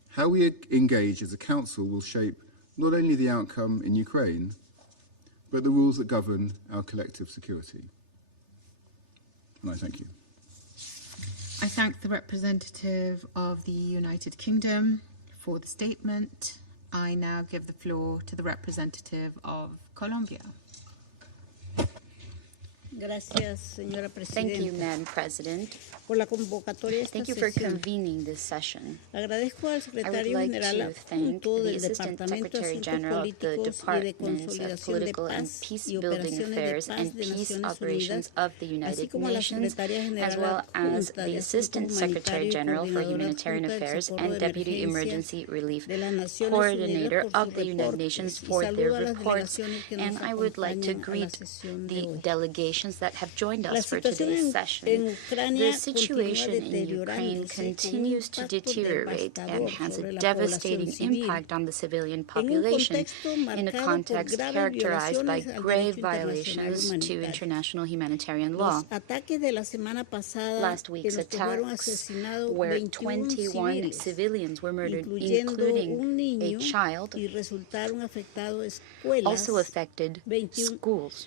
How we engage as a council will shape not only the outcome in Ukraine, but the rules that govern our collective security. And I thank you. I thank the representative of the United Kingdom for the statement. I now give the floor to the representative of Colombia. Gracias, señora Thank you, Presidenta, Madam President. por la convocatoria de esta Thank you for sesión. convening this session. Agradezco al I would secretario like general to thank adjunto the del Assistant Departamento de Secretary Asuntos General of the Políticos y de Department of Consolidación de Political and Paz y Peace-Building Operaciones de Affairs Paz and de Peace Naciones Operations Unidas, of the así United como la Nations, secretaria as general well as adjunta the de Assistant Asuntos Secretary Humanitarios y General for coordinadora Humanitarian adjunta del Affairs Socorro and de Deputy Emergencia Emergency Relief de las Naciones Coordinator Unidas por of sus the United reportes Nations y for their saludo a las reports, delegaciones que and nos I would like to acompañan a la greet sesión de the hoy. delegations that have joined La us for situación today's en session. Ucrania The situation in Ukraine continues to deteriorate and has a devastating impact on the civilian population in a context characterized by grave violations to international humanitarian law. Last week's attacks, where 21 civilians were murdered, including a child, also affected schools.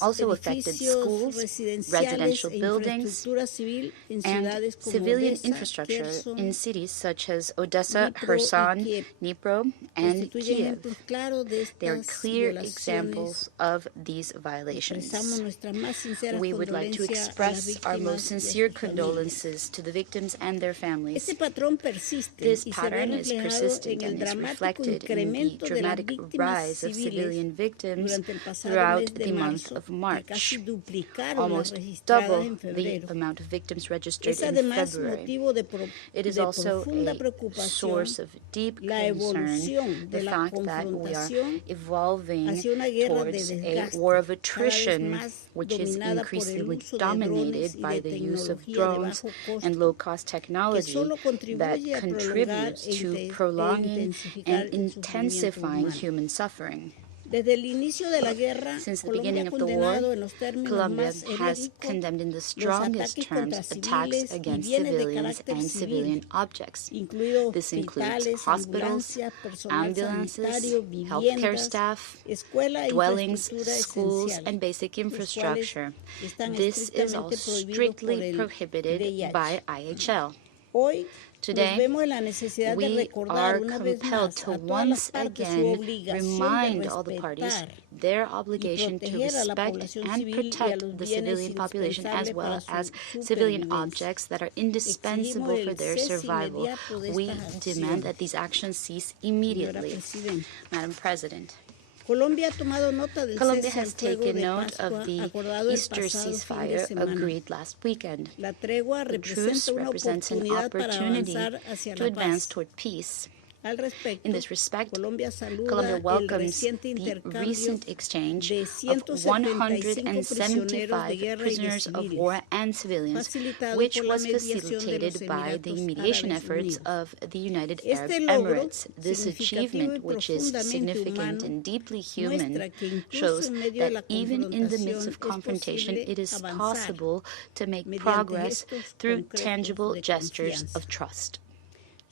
Also affected schools, residential buildings, and civilian infrastructure in cities such as Odessa, Kherson, Dnipro, and Kiev. They are clear examples of these violations. We would like to express our most sincere condolences to the victims and their families. This pattern is persistent and is reflected in the dramatic rise of civilian victims throughout the month of March, almost double the amount of victims registered in February. It is also a source of deep concern, the fact that we are evolving towards a war of attrition, which is increasingly dominated by the use of drones and low-cost technology that contributes to prolonging and intensifying human suffering. Since the beginning of the war, Colombia has condemned in the strongest terms attacks against civilians and civilian objects. This includes hospitals, ambulances, healthcare staff, dwellings, schools, and basic infrastructure. This is all strictly prohibited by IHL. Today, we are compelled to once again remind all the parties their obligation to respect and protect the civilian population as well as civilian objects that are indispensable for their survival. We demand that these actions cease immediately. Madam President, Colombia has taken note of the Easter ceasefire agreed last weekend. The truce represents an opportunity to advance toward peace. In this respect, Colombia welcomes the recent exchange of 175 prisoners of war and civilians, which was facilitated by the mediation efforts of the United Arab Emirates. This achievement, which is significant and deeply human, shows that even in the midst of confrontation, it is possible to make progress through tangible gestures of trust.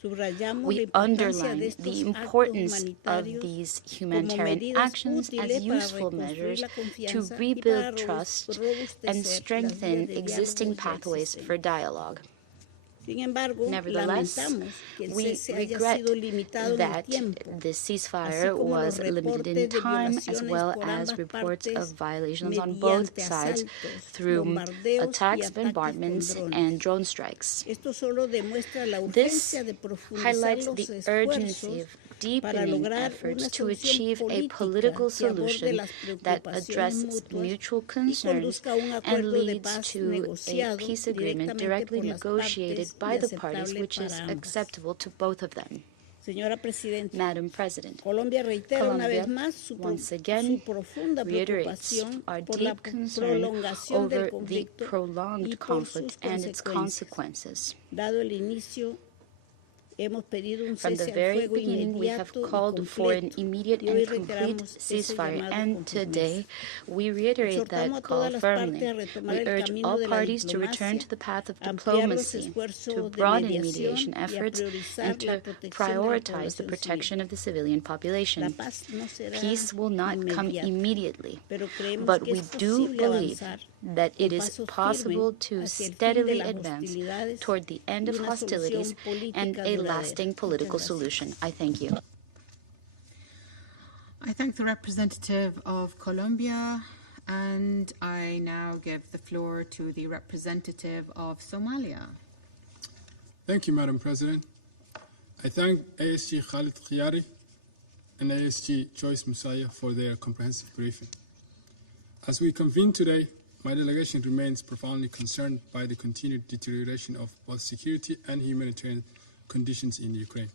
We underline the importance of these humanitarian actions as useful measures to rebuild trust and strengthen existing pathways for dialogue. Nevertheless, we regret that the ceasefire was limited in time, as well as reports of violations on both sides through attacks, bombardments, and drone strikes. This highlights the urgency of deepening efforts to achieve a political solution that addresses mutual concerns and leads to a peace agreement directly negotiated by the parties, which is acceptable to both of them. Madam President, Colombia once again reiterates our deep concern over the prolonged conflict and its consequences. From the very beginning, we have called for an immediate and complete ceasefire, and today we reiterate that call firmly. We urge all parties to return to the path of diplomacy, to broaden mediation efforts, and to prioritize the protection of the civilian population. Peace will not come immediately, but we do believe that it is possible to steadily advance toward the end of hostilities and a lasting political solution. I thank you. I thank the representative of Colombia, and I now give the floor to the representative of Somalia. Thank you, Madam President. I thank ASG Khaled Hiyari and ASG Джойс Msуя for their comprehensive briefing. As we convene today, my delegation remains profoundly concerned by the continued deterioration of both security and humanitarian conditions in Ukraine.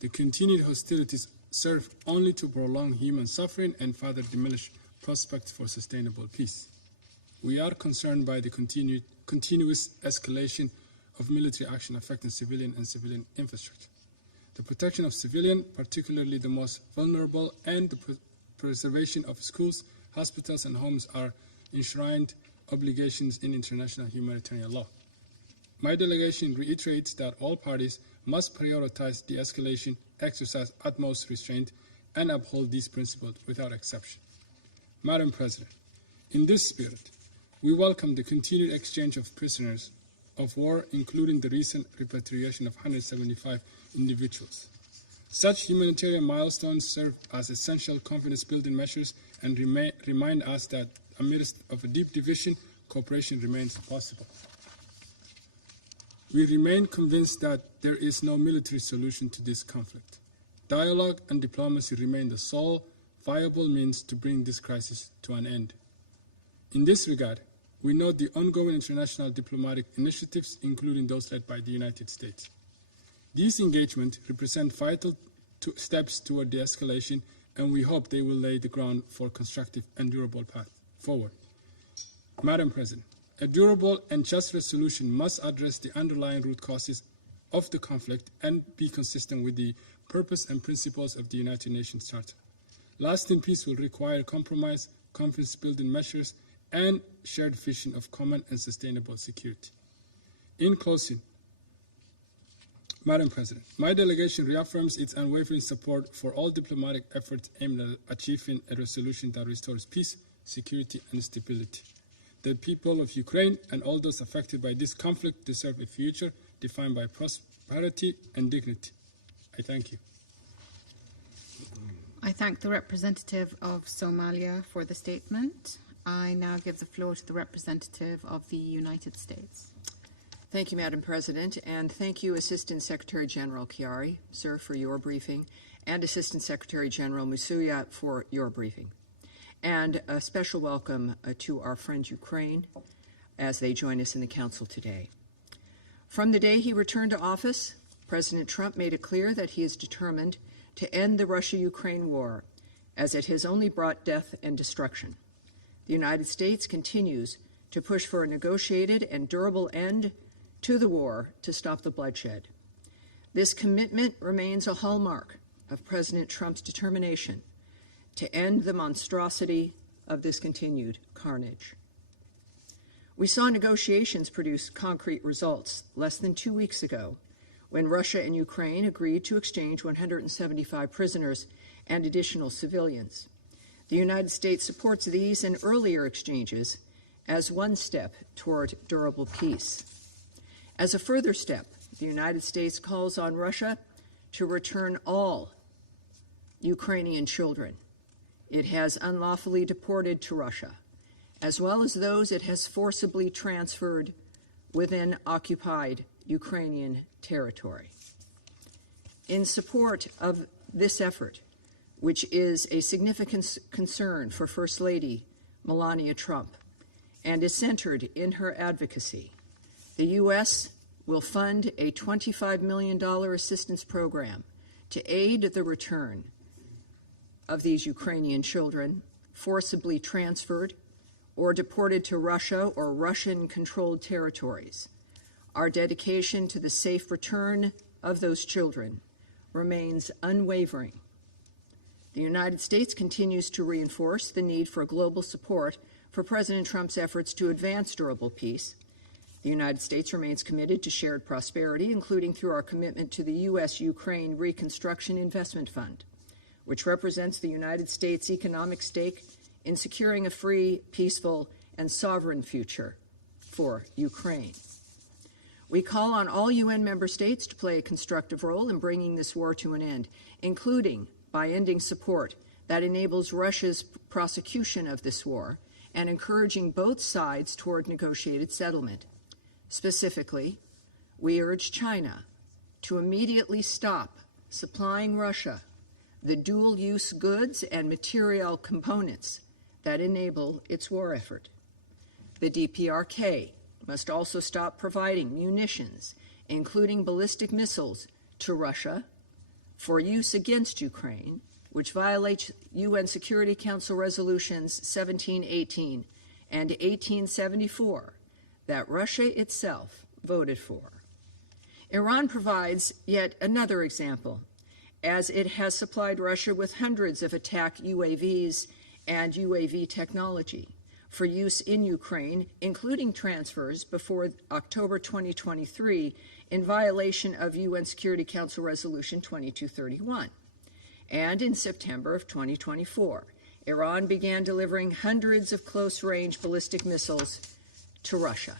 The continued hostilities serve only to prolong human suffering and further diminish prospects for sustainable peace. We are concerned by the continuous escalation of military action affecting civilian and civilian infrastructure. The protection of civilians, particularly the most vulnerable, and the preservation of schools, hospitals, and homes are enshrined obligations in international humanitarian law. My delegation reiterates that all parties must prioritize de-escalation, exercise utmost restraint, and uphold these principles without exception. Madam President, in this spirit, we welcome the continued exchange of prisoners of war, including the recent repatriation of 175 individuals. Such humanitarian milestones serve as essential confidence-building measures and remind us that amidst of a deep division, cooperation remains possible. We remain convinced that there is no military solution to this conflict. Dialogue and diplomacy remain the sole viable means to bring this crisis to an end. In this regard, we note the ongoing international diplomatic initiatives, including those led by the United States. These engagements represent vital steps toward de-escalation, and we hope they will lay the ground for a constructive and durable path forward. Madam President, a durable and just resolution must address the underlying root causes of the conflict and be consistent with the purpose and principles of the United Nations Charter. Lasting peace will require compromise, confidence-building measures, and shared vision of common and sustainable security. In closing, Madam President, my delegation reaffirms its unwavering support for all diplomatic efforts aimed at achieving a resolution that restores peace, security, and stability. The people of Ukraine and all those affected by this conflict deserve a future defined by prosperity and dignity. I thank you. I thank the representative of Somalia for the statement. I now give the floor to the representative of the United States. Thank you, Madam President, and thank you, Assistant Secretary General Hіарі, sir, for your briefing, and Assistant Secretary General Msуя for your briefing. And a special welcome to our friend Ukraine as they join us in the Council today. From the day he returned to office, President Trump made it clear that he is determined to end the Russia-Ukraine war, as it has only brought death and destruction. The United States continues to push for a negotiated and durable end to the war to stop the bloodshed. This commitment remains a hallmark of President Trump's determination to end the monstrosity of this continued carnage. We saw negotiations produce concrete results less than 2 weeks ago when Russia and Ukraine agreed to exchange 175 prisoners and additional civilians. The United States supports these and earlier exchanges as one step toward durable peace. As a further step, the United States calls on Russia to return all Ukrainian children it has unlawfully deported to Russia, as well as those it has forcibly transferred within occupied Ukrainian territory. In support of this effort, which is a significant concern for First Lady Melania Trump and is centered in her advocacy, the U.S. will fund a $25 million assistance program to aid the return of these Ukrainian children forcibly transferred or deported to Russia or Russian-controlled territories. Our dedication to the safe return of those children remains unwavering. The United States continues to reinforce the need for global support for President Trump's efforts to advance durable peace. The United States remains committed to shared prosperity, including through our commitment to the U.S.-Ukraine Reconstruction Investment Fund, which represents the United States' economic stake in securing a free, peaceful, and sovereign future for Ukraine. We call on all UN member states to play a constructive role in bringing this war to an end, including by ending support that enables Russia's prosecution of this war and encouraging both sides toward negotiated settlement. Specifically, we urge China to immediately stop supplying Russia the dual-use goods and material components that enable its war effort. The DPRK must also stop providing munitions, including ballistic missiles, to Russia for use against Ukraine, which violates UN Security Council Resolutions 1718 and 1874 that Russia itself voted for. Iran provides yet another example, as it has supplied Russia with hundreds of attack UAVs and UAV technology for use in Ukraine, including transfers before October 2023 in violation of UN Security Council Resolution 2231. And in September of 2024, Iran began delivering hundreds of close-range ballistic missiles to Russia.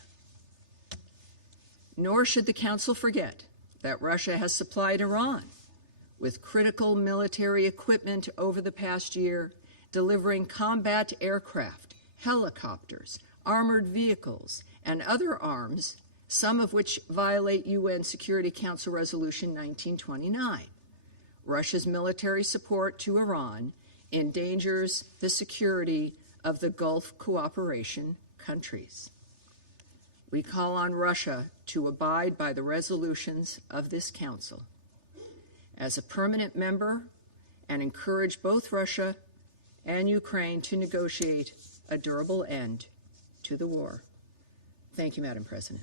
Nor should the Council forget that Russia has supplied Iran with critical military equipment over the past year, delivering combat aircraft, helicopters, armored vehicles, and other arms, some of which violate UN Security Council Resolution 1929. Russia's military support to Iran endangers the security of the Gulf cooperation countries. We call on Russia to abide by the resolutions of this Council as a permanent member and encourage both Russia and Ukraine to negotiate a durable end to the war. Thank you, Madam President.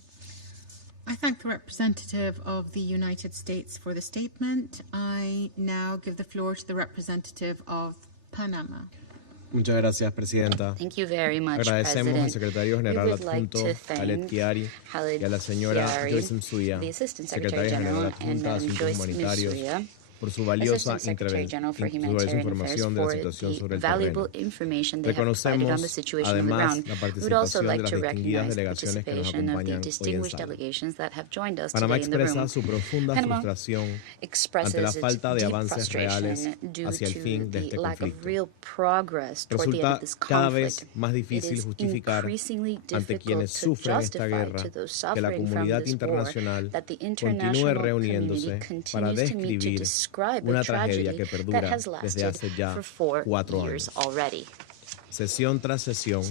I thank the representative of the United States for the statement. I now give the floor to the representative of Panama. Muchas gracias, Presidenta. Thank you very much, Agradecemos al President. Secretario General Adjunto Khaled Híari y a la señora Джойс Msуя, Secretaria General Adjunta de Asuntos Humanitarios, por su valiosa información de la situación sobre el terreno. Reconocemos, además, la participación de las distinguidas delegaciones que nos acompañan hoy en sala. Panamá expresa su profunda frustración ante la falta de avances reales hacia el fin de este conflicto. Resulta cada vez más difícil justificar ante quienes sufren esta guerra que la comunidad internacional continúe reuniéndose para describir una tragedia que perdura desde hace ya 4 años. Sesión tras sesión,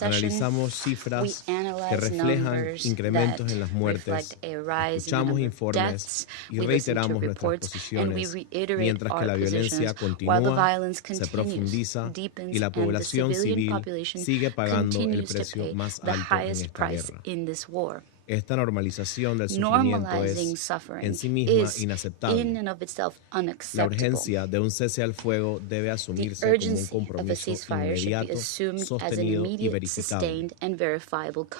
analizamos cifras que reflejan incrementos en las muertes, escuchamos informes y reiteramos nuestras posiciones, mientras que la violencia continúa, se profundiza y la población civil sigue pagando el precio más alto en esta guerra. Esta normalización del sufrimiento es en sí misma inaceptable. La urgencia de un cese al fuego debe asumirse como un compromiso inmediato, sostenido y verificable.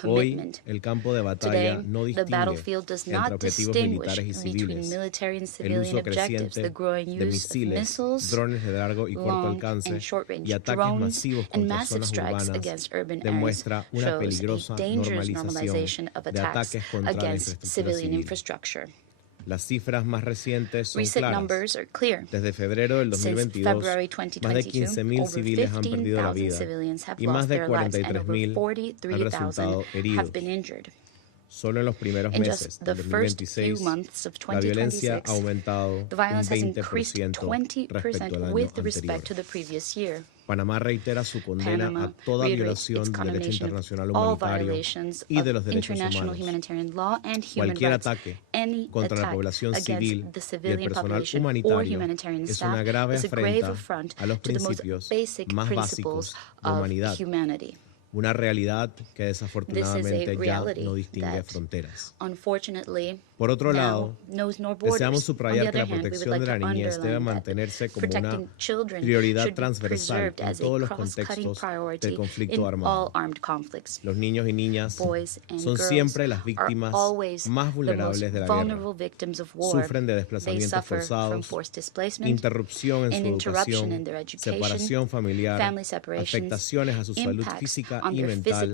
Hoy, el campo de batalla no distingue entre objetivos militares y civiles. El uso creciente de misiles, drones de largo y corto alcance y ataques masivos contra zonas urbanas demuestra una peligrosa normalización de ataques contra la infraestructura civil. Las cifras más recientes son claras. Desde febrero del 2022, más de 15.000 civiles han perdido la vida y más de 43.000 han resultado heridos. Solo en los primeros meses del 2026, la violencia ha aumentado un 20% respecto al año anterior. Panamá reitera su condena a toda violación del derecho internacional humanitario y de los derechos humanos. Cualquier ataque contra la población civil y el personal humanitario es una grave afrenta a los principios más básicos de humanidad. Una realidad que desafortunadamente ya no distingue fronteras. Por otro lado, deseamos subrayar que la protección de la niñez debe mantenerse como una prioridad transversal en todos los contextos del conflicto armado. Los niños y niñas son siempre las víctimas más vulnerables de la guerra. Sufren de desplazamientos forzados, interrupción en su educación, separación familiar, afectaciones a su salud física y mental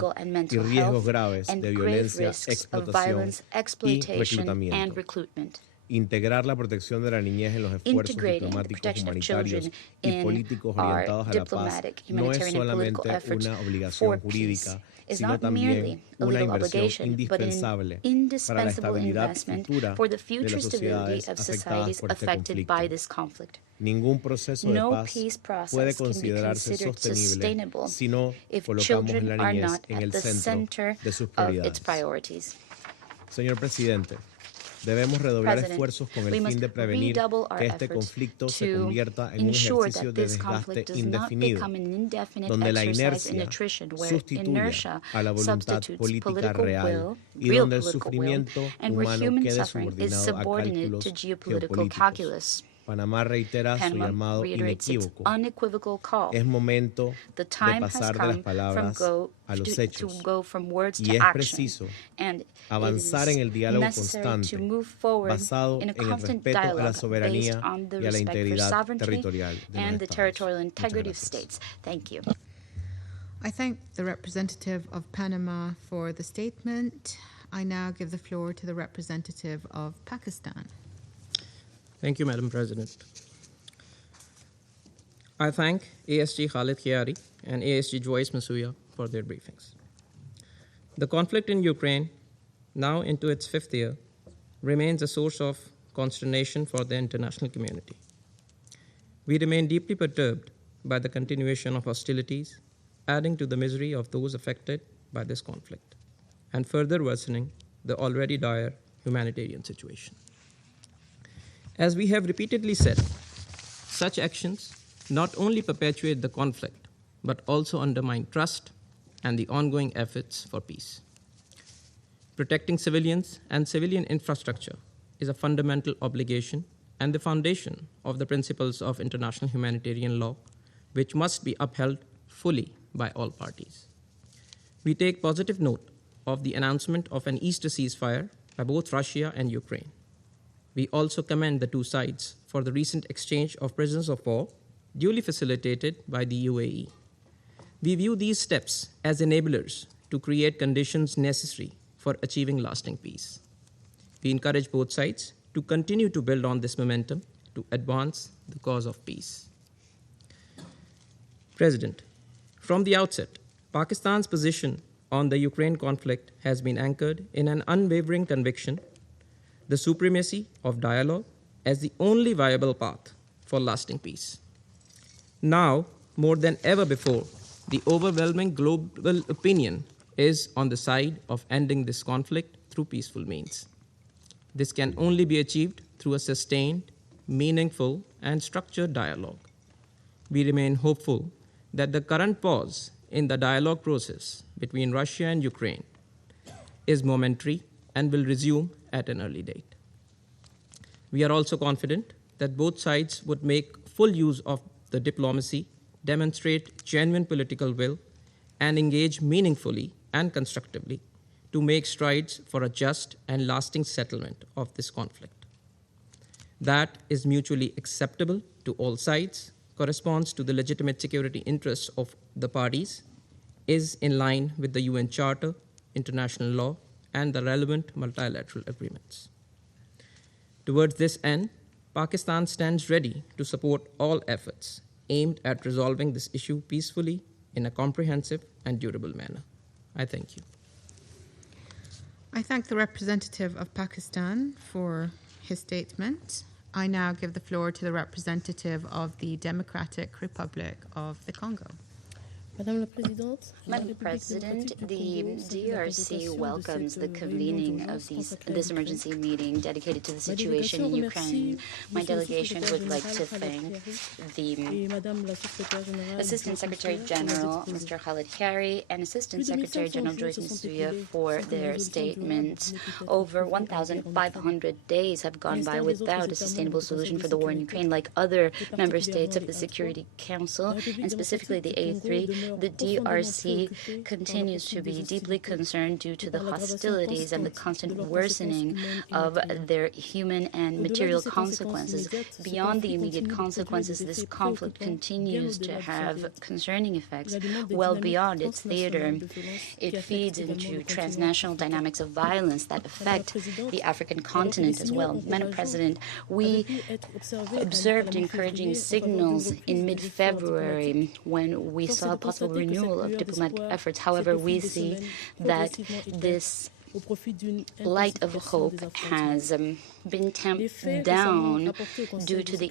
y riesgos graves de violencia, explotación y reclutamiento. Integrar la protección de la niñez en los esfuerzos diplomáticos, humanitarios y políticos orientados a la paz no es solamente una obligación jurídica, sino también una inversión indispensable para la estabilidad futura de las sociedades afectadas por este conflicto. Ningún proceso de paz puede considerarse sostenible si no colocamos la niñez en el centro de sus prioridades. Señor presidente, debemos redoblar esfuerzos con el fin de prevenir que este conflicto se convierta en un ejercicio de desgaste indefinido, donde la inercia sustituya a la voluntad política real y donde el sufrimiento humano quede subordinado a cálculos geopolíticos. Panamá reitera su llamado inequívoco. Es momento de pasar de las palabras a los hechos y es preciso avanzar en el diálogo constante basado en el respeto a la soberanía y a la integridad territorial de los estados. I thank the representative of Panama for the statement. I now give the floor to the representative of Pakistan. Thank you, Madam President. I thank ASG Khaled Hhiari and ASG Джойс Msуя for their briefings. The conflict in Ukraine, now into its fifth year, remains a source of consternation for the international community. We remain deeply perturbed by the continuation of hostilities, adding to the misery of those affected by this conflict, and further worsening the already dire humanitarian situation. As we have repeatedly said, such actions not only perpetuate the conflict, but also undermine trust and the ongoing efforts for peace. Protecting civilians and civilian infrastructure is a fundamental obligation and the foundation of the principles of international humanitarian law, which must be upheld fully by all parties. We take positive note of the announcement of an Easter ceasefire by both Russia and Ukraine. We also commend the two sides for the recent exchange of prisoners of war, duly facilitated by the UAE. We view these steps as enablers to create conditions necessary for achieving lasting peace. We encourage both sides to continue to build on this momentum to advance the cause of peace. President, from the outset, Pakistan's position on the Ukraine conflict has been anchored in an unwavering conviction the supremacy of dialogue as the only viable path for lasting peace. Now, more than ever before, the overwhelming global opinion is on the side of ending this conflict through peaceful means. This can only be achieved through a sustained, meaningful, and structured dialogue. We remain hopeful that the current pause in the dialogue process between Russia and Ukraine is momentary and will resume at an early date. We are also confident that both sides would make full use of the diplomacy, demonstrate genuine political will, and engage meaningfully and constructively to make strides for a just and lasting settlement of this conflict. That is mutually acceptable to all sides, corresponds to the legitimate security interests of the parties, is in line with the UN Charter, international law, and the relevant multilateral agreements. Towards this end, Pakistan stands ready to support all efforts aimed at resolving this issue peacefully in a comprehensive and durable manner. I thank you. I thank the representative of Pakistan for his statement. I now give the floor to the representative of the Democratic Republic of the Congo. Madam President, the DRC welcomes the convening of this emergency meeting dedicated to the situation in Ukraine. My delegation would like to thank the Assistant Secretary General, Mr. Khaled Hhiari, and Assistant Secretary General Джойс Msуя for their statements. Over 1,500 days have gone by without a sustainable solution for the war in Ukraine. Like other member states of the Security Council, and specifically the A3, the DRC continues to be deeply concerned due to the hostilities and the constant worsening of their human and material consequences. Beyond the immediate consequences, this conflict continues to have concerning effects well beyond its theater. It feeds into transnational dynamics of violence that affect the African continent as well. Madam President, we observed encouraging signals in mid-February when we saw a possible renewal of diplomatic efforts. However, we see that this light of hope has been tamped down due to the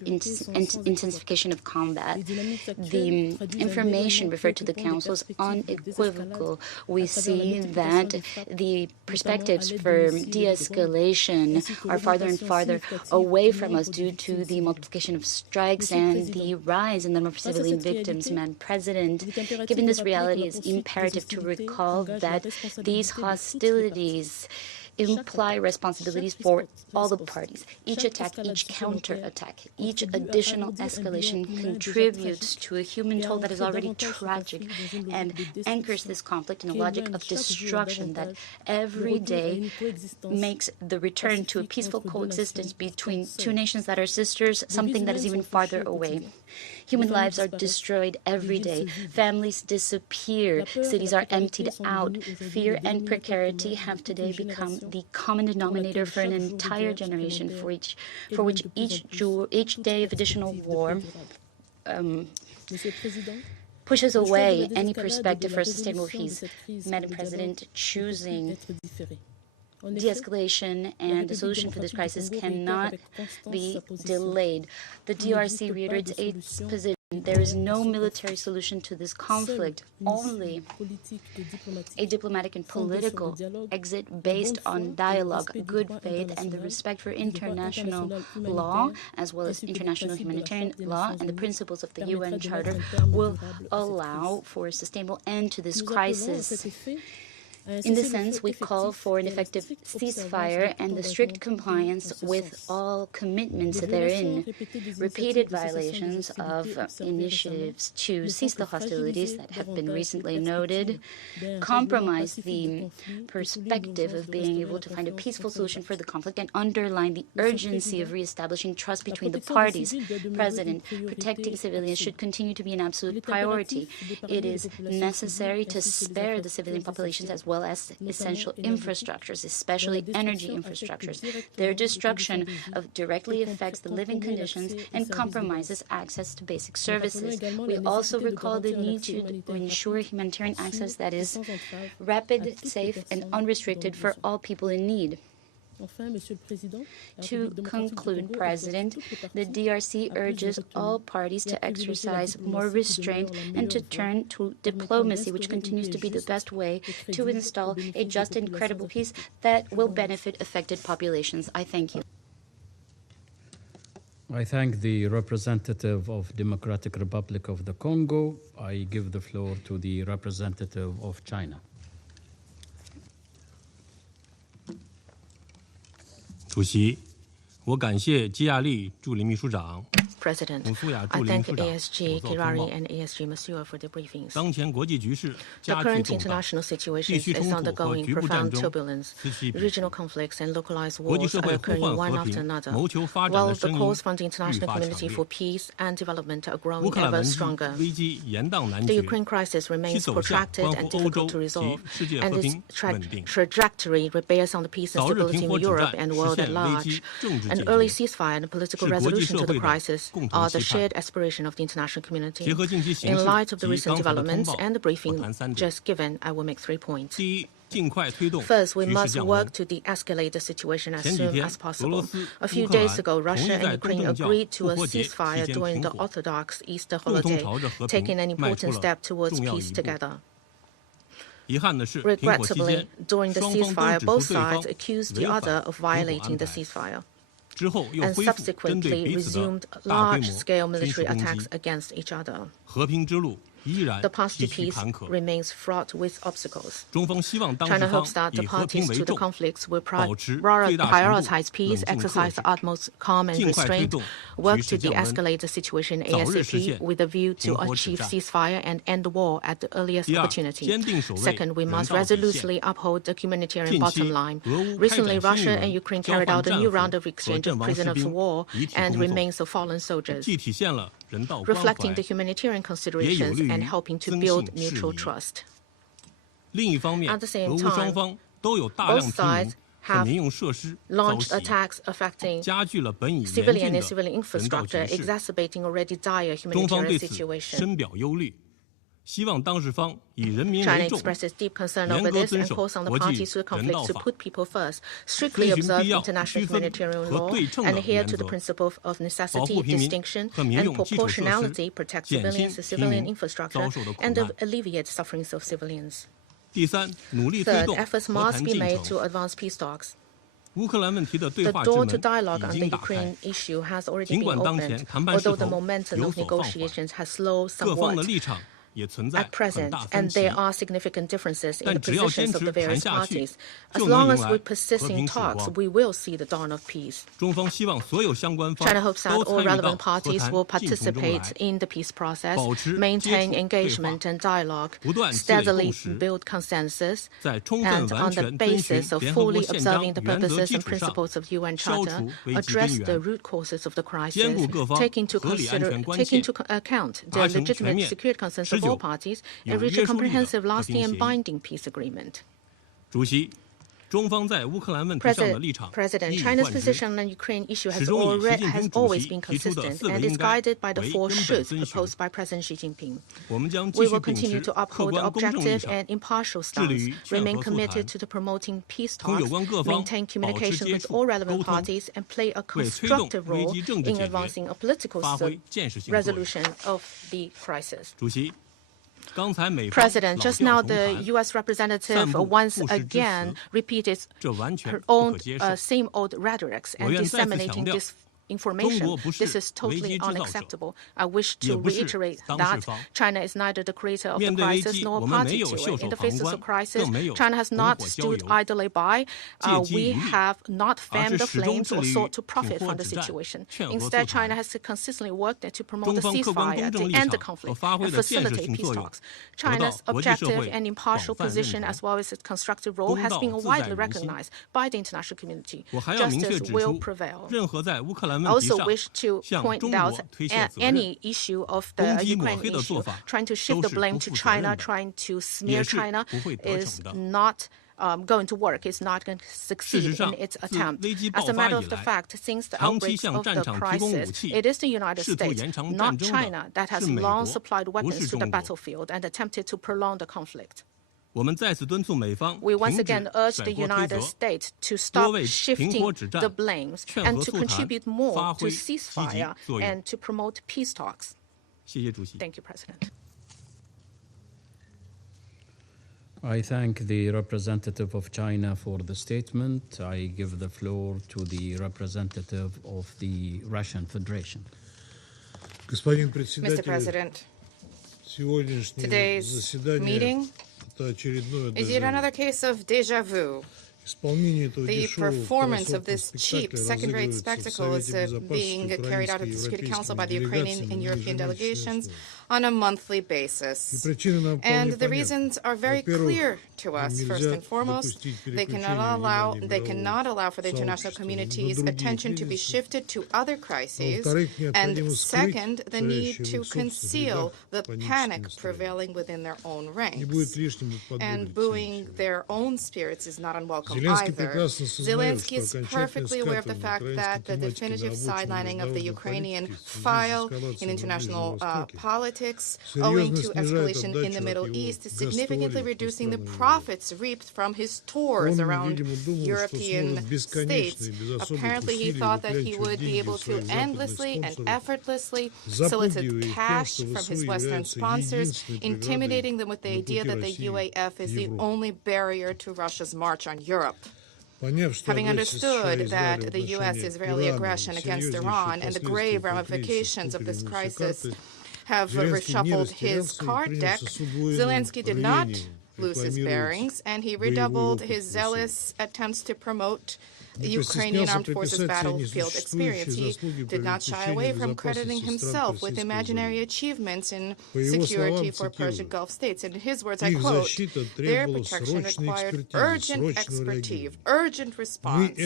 intensification of combat. The information referred to the Council is unequivocal. We see that the perspectives for de-escalation are farther and farther away from us due to the multiplication of strikes and the rise in the number of civilian victims. Madam President, given this reality, it's imperative to recall that these hostilities imply responsibilities for all the parties. Each attack, each counterattack, each additional escalation contributes to a human toll that is already tragic and anchors this conflict in a logic of destruction that every day makes the return to a peaceful coexistence between two nations that are sisters something that is even farther away. Human lives are destroyed every day. Families disappear. Cities are emptied out. Fear and precarity have today become the common denominator for an entire generation, for which each day of additional war pushes away any perspective for a sustainable peace. Madam President, choosing de-escalation and the solution for this crisis cannot be delayed. The DRC reiterates its position. There is no military solution to this conflict, only a diplomatic and political exit based on dialogue, good faith, and the respect for international law, as well as international humanitarian law and the principles of the UN Charter, will allow for a sustainable end to this crisis. In this sense, we call for an effective ceasefire and the strict compliance with all commitments therein. Repeated violations of initiatives to cease the hostilities that have been recently noted compromise the perspective of being able to find a peaceful solution for the conflict and underline the urgency of reestablishing trust between the parties. President, protecting civilians should continue to be an absolute priority. It is necessary to spare the civilian populations as well as essential infrastructures, especially energy infrastructures. Their destruction directly affects the living conditions and compromises access to basic services. We also recall the need to ensure humanitarian access that is rapid, safe, and unrestricted for all people in need. To conclude, President, the DRC urges all parties to exercise more restraint and to turn to diplomacy, which continues to be the best way to install a just and credible peace that will benefit affected populations. I thank you. I thank the representative of Democratic Republic of the Congo. I give the floor to the representative of China. 主席，我感谢基亚利助理秘书长。 President, I thank ASG Hіарі and ASG Msуя for their briefings. The current international situation is undergoing profound turbulence. Regional conflicts and localized wars are occurring one after another, while the calls from the international community for peace and development are growing ever stronger. The Ukraine crisis remains protracted and difficult to resolve, and its trajectory bears on the peace and stability in Europe and the world at large. An early ceasefire and political resolution to the crisis are the shared aspiration of the international community. In light of the recent developments and the briefing just given, I will make 3 points. First, we must work to de-escalate the situation as soon as possible. A few days ago, Russia and Ukraine agreed to a ceasefire during the Orthodox Easter holiday, taking an important step towards peace together. Regrettably, during the ceasefire, both sides accused the other of violating the ceasefire and subsequently resumed large-scale military attacks against each other. The path to peace remains fraught with obstacles. China hopes that the parties to the conflicts will prioritize peace, exercise the utmost calm and restraint, work to de-escalate the situation ASAP with a view to achieve ceasefire and end the war at the earliest opportunity. Second, we must resolutely uphold the humanitarian bottom line. Recently, Russia and Ukraine carried out a new round of exchange of prisoners of war and remains of fallen soldiers, reflecting the humanitarian considerations and helping to build mutual trust. At the same time, both sides have launched attacks affecting civilian and civilian infrastructure, exacerbating already dire humanitarian situation. China expresses deep concern over this and calls on the parties to the conflict to put people first, strictly observe international humanitarian law, and adhere to the principle of necessity, distinction, and proportionality, protect civilians, the civilian infrastructure, and alleviate sufferings of civilians. Third, efforts must be made to advance peace talks. The door to dialogue on the Ukraine issue has already been opened, although the momentum of negotiations has slowed somewhat at present, and there are significant differences in the positions of the various parties. As long as we persist in talks, we will see the dawn of peace. China hopes that all relevant parties will participate in the peace process, maintain engagement and dialogue, steadily build consensus, and on the basis of fully observing the purposes and principles of UN Charter, address the root causes of the crisis, take into account the legitimate security concerns of all parties, and reach a comprehensive, lasting, and binding peace agreement. President, China's position on the Ukraine issue has always been consistent and is guided by the 4 shoulds proposed by President Xi Jinping. We will continue to uphold the objective and impartial stance, remain committed to promoting peace talks, maintain communication with all relevant parties, and play a constructive role in advancing a political resolution of the crisis. President, just now the U.S. representative once again repeated her own same old rhetorics and disseminating this information. This is totally unacceptable. I wish to reiterate that China is neither the creator of the crisis nor a party to it. In the face of the crisis, China has not stood idly by. We have not fanned the flames or sought to profit from the situation. Instead, China has consistently worked to promote the ceasefire, to end the conflict, and facilitate peace talks. China's objective and impartial position, as well as its constructive role, has been widely recognized by the international community. Justice will prevail. I also wish to point out any issue of the Ukraine issue, trying to shift the blame to China, trying to smear China is not going to work. It's not going to succeed in its attempt. As a matter of the fact, since the outbreak of the crisis, it is the United States, not China, that has long supplied weapons to the battlefield and attempted to prolong the conflict. We once again urge the United States to stop shifting the blames and to contribute more to ceasefire and to promote peace talks. Thank you, President. I thank the representative of China for the statement. I give the floor to the representative of the Russian Federation. Mr. President, today's meeting is yet another case of deja vu. The performance of this cheap, second-rate spectacle is being carried out at the Security Council by the Ukrainian and European delegations on a monthly basis. And the reasons are very clear to us. First and foremost, they cannot allow for the international community's attention to be shifted to other crises. And second, the need to conceal the panic prevailing within their own ranks. And booing their own spirits is not unwelcome either. Zelensky is perfectly aware of the fact that the definitive sidelining of the Ukrainian file in international politics, owing to escalation in the Middle East, is significantly reducing the profits reaped from his tours around European states. Apparently, he thought that he would be able to endlessly and effortlessly solicit cash from his Western sponsors, intimidating them with the idea that the UAF is the only barrier to Russia's march on Europe. Having understood that the U.S.-Israeli aggression against Iran and the grave ramifications of this crisis have reshuffled his card deck, Zelensky did not lose his bearings, and he redoubled his zealous attempts to promote Ukrainian Armed Forces battlefield experience. He did not shy away from crediting himself with imaginary achievements in security for Persian Gulf states. In his words, I quote, "Their protection required urgent expertise, urgent response.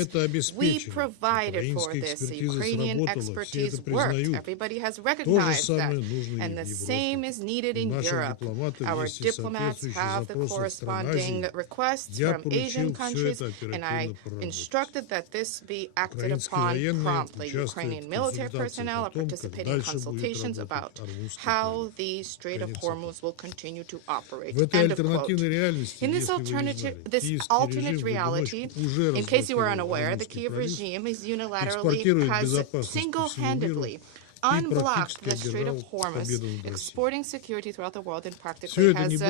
We provided for this. The Ukrainian expertise worked. Everybody has recognized that. And the same is needed in Europe. Our diplomats have the corresponding requests from Asian countries, and I instructed that this be acted upon promptly. Ukrainian military personnel are participating in consultations about how the Strait of Hormuz will continue to operate." End of quote. In this alternate reality, in case you were unaware, the Kyiv regime is has single-handedly unblocked the Strait of Hormuz, exporting security throughout the world, and practically has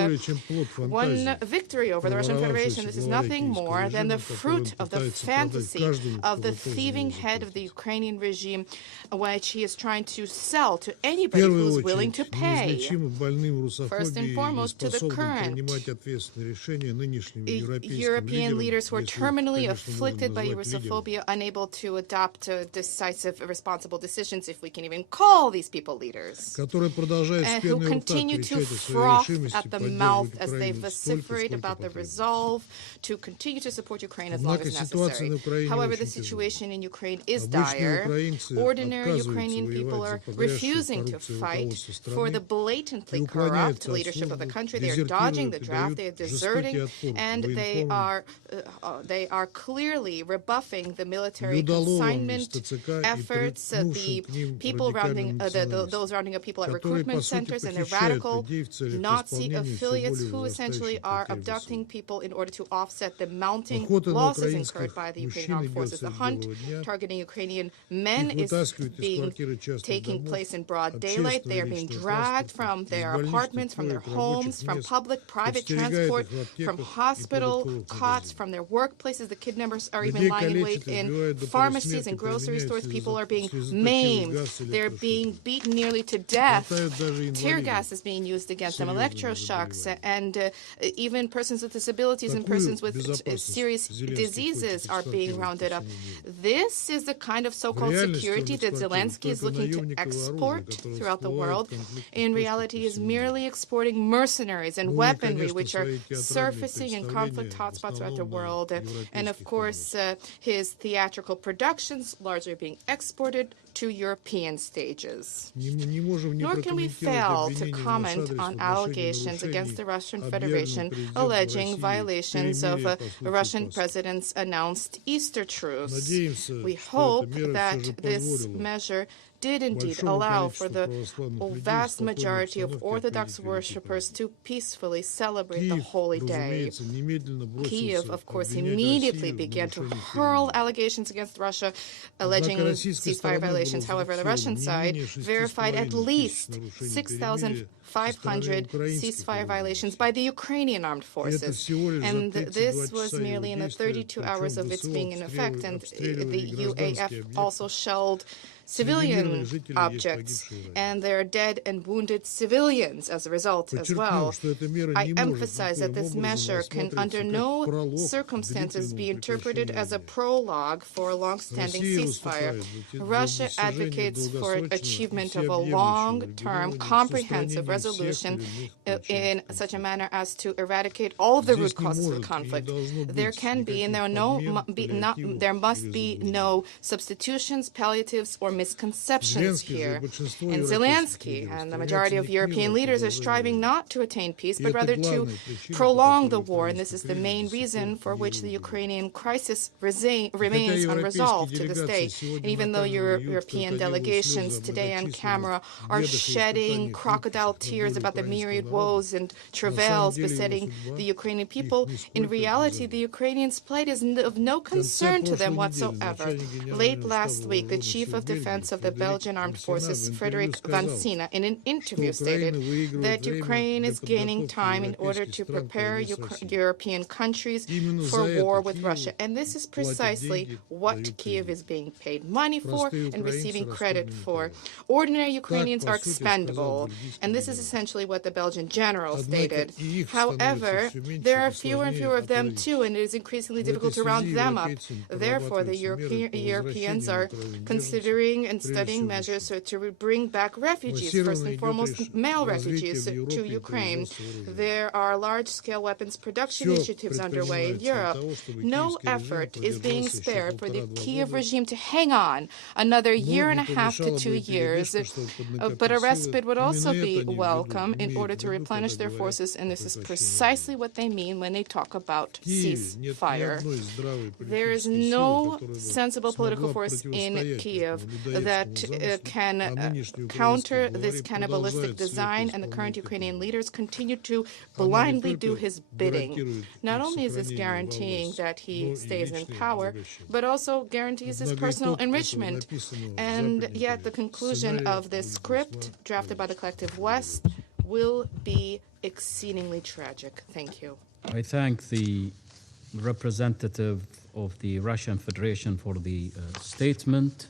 won victory over the Russian Federation. This is nothing more than the fruit of the fantasy of the thieving head of the Ukrainian regime, which he is trying to sell to anybody who is willing to pay. First and foremost, to the current European leaders who are terminally afflicted by Russophobia, unable to adopt decisive, responsible decisions, if we can even call these people leaders, who continue to froth at the mouth as they vociferate about the resolve to continue to support Ukraine as long as necessary. However, the situation in Ukraine is dire. Ordinary Ukrainian people are refusing to fight for the blatantly corrupt leadership of the country. They are dodging the draft, they are deserting, and they are clearly rebuffing the military consignment efforts. The people those rounding up people at recruitment centers, and the radical Nazi affiliates who essentially are abducting people in order to offset the mounting losses incurred by the Ukrainian armed forces. The hunt targeting Ukrainian men is taking place in broad daylight. They are being dragged from their apartments, from their homes, from public-private transport, from hospital cots, from their workplaces. The kidnappers are even lying in wait in pharmacies and grocery stores. People are being maimed. They're being beaten nearly to death. Tear gas is being used against them, electroshocks, and even persons with disabilities and persons with serious diseases are being rounded up. This is the kind of so-called security that Zelensky is looking to export throughout the world. In reality, he is merely exporting mercenaries and weaponry, which are surfacing in conflict hotspots throughout the world. And of course, his theatrical productions largely being exported to European stages. Nor can we fail to comment on allegations against the Russian Federation alleging violations of Russian president's announced Easter truce. We hope that this measure did indeed allow for the vast majority of Orthodox worshippers to peacefully celebrate the holy day. Kyiv, of course, immediately began to hurl allegations against Russia, alleging ceasefire violations. However, the Russian side verified at least 6,500 ceasefire violations by the Ukrainian armed forces. And this was merely in the 32 hours of its being in effect. And the UAF also shelled civilian objects, and there are dead and wounded civilians as a result as well. I emphasize that this measure can under no circumstances be interpreted as a prologue for a long-standing ceasefire. Russia advocates for achievement of a long-term, comprehensive resolution in such a manner as to eradicate all of the root causes of the conflict. There can be, and there must be no substitutions, palliatives, or misconceptions here. And Zelensky and the majority of European leaders are striving not to attain peace, but rather to prolong the war, and this is the main reason for which the Ukrainian crisis remains unresolved to this day. And even though European delegations today on camera are shedding crocodile tears about the myriad woes and travails besetting the Ukrainian people, in reality, the Ukrainians' plight is of no concern to them whatsoever. Late last week, the Chief of Defense of the Belgian Armed Forces, Frederick Van Sina, in an interview stated that Ukraine is gaining time in order to prepare European countries for war with Russia. And this is precisely what Kyiv is being paid money for and receiving credit for. Ordinary Ukrainians are expendable, and this is essentially what the Belgian general stated. However, there are fewer and fewer of them too, and it is increasingly difficult to round them up. Therefore, the Europeans are considering and studying measures to bring back refugees, first and foremost male refugees, to Ukraine. There are large-scale weapons production initiatives underway in Europe. No effort is being spared for the Kyiv regime to hang on another year and a half to 2 years, but a respite would also be welcome in order to replenish their forces, and this is precisely what they mean when they talk about ceasefire. There is no sensible political force in Kyiv that can counter this cannibalistic design, and the current Ukrainian leaders continue to blindly do his bidding. Not only is this guaranteeing that he stays in power, but also guarantees his personal enrichment. And yet the conclusion of this script, drafted by the collective West, will be exceedingly tragic. Thank you. I thank the representative of the Russian Federation for the statement.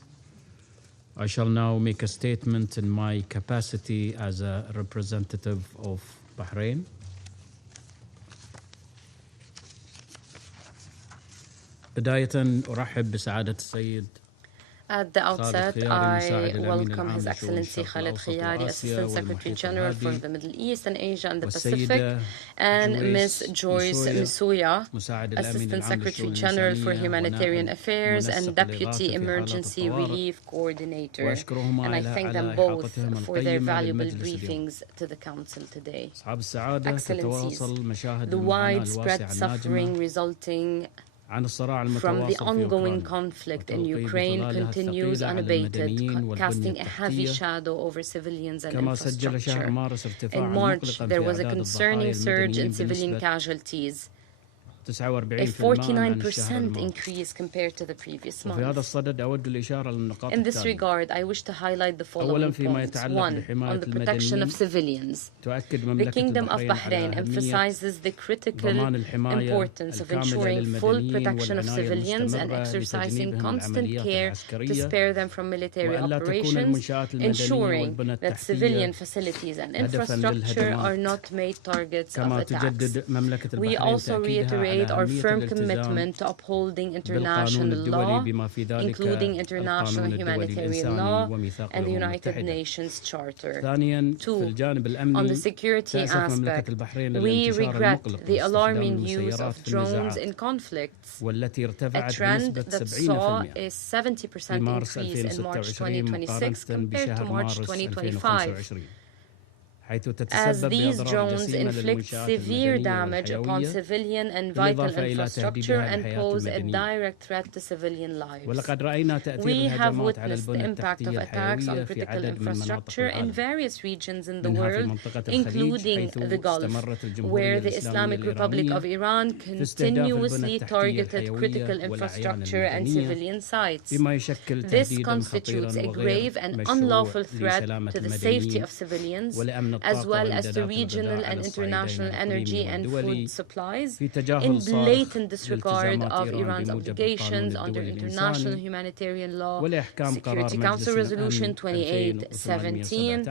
I shall now make a statement in my capacity as a representative of Bahrain. بداية أرحب بسعادة السيد At the outset, I welcome His Excellency Khaled Hiyari, Assistant Secretary General for the Middle East and Asia and the Pacific, and Ms. Joyce Msuya, Assistant Secretary General for Humanitarian Affairs and Deputy Emergency Relief Coordinator. And I thank them both for their valuable briefings to the Council today. Excellencies, the widespread suffering resulting from the ongoing conflict in Ukraine continues unabated, casting a heavy shadow over civilians and infrastructure. In March, there was a concerning surge in civilian casualties, a 49% increase compared to the previous month. In this regard, I wish to highlight the following points. One, on the protection of civilians. The Kingdom of Bahrain emphasizes the critical importance of ensuring full protection of civilians and exercising constant care to spare them from military operations, ensuring that civilian facilities and infrastructure are not made targets of attacks. We also reiterate our firm commitment to upholding international law, including international humanitarian law and the United Nations Charter. Two, on the security aspect, we regret the alarming use of drones in conflicts, a trend that saw a 70% increase in March 2026 compared to March 2025. As these drones inflict severe damage upon civilian and vital infrastructure and pose a direct threat to civilian lives. We have witnessed the impact of attacks on critical infrastructure in various regions in the world, including the Gulf, where the Islamic Republic of Iran continuously targeted critical infrastructure and civilian sites. This constitutes a grave and unlawful threat to the safety of civilians, as well as to regional and international energy and food supplies, in blatant disregard of Iran's obligations under international humanitarian law, Security Council Resolution 2817,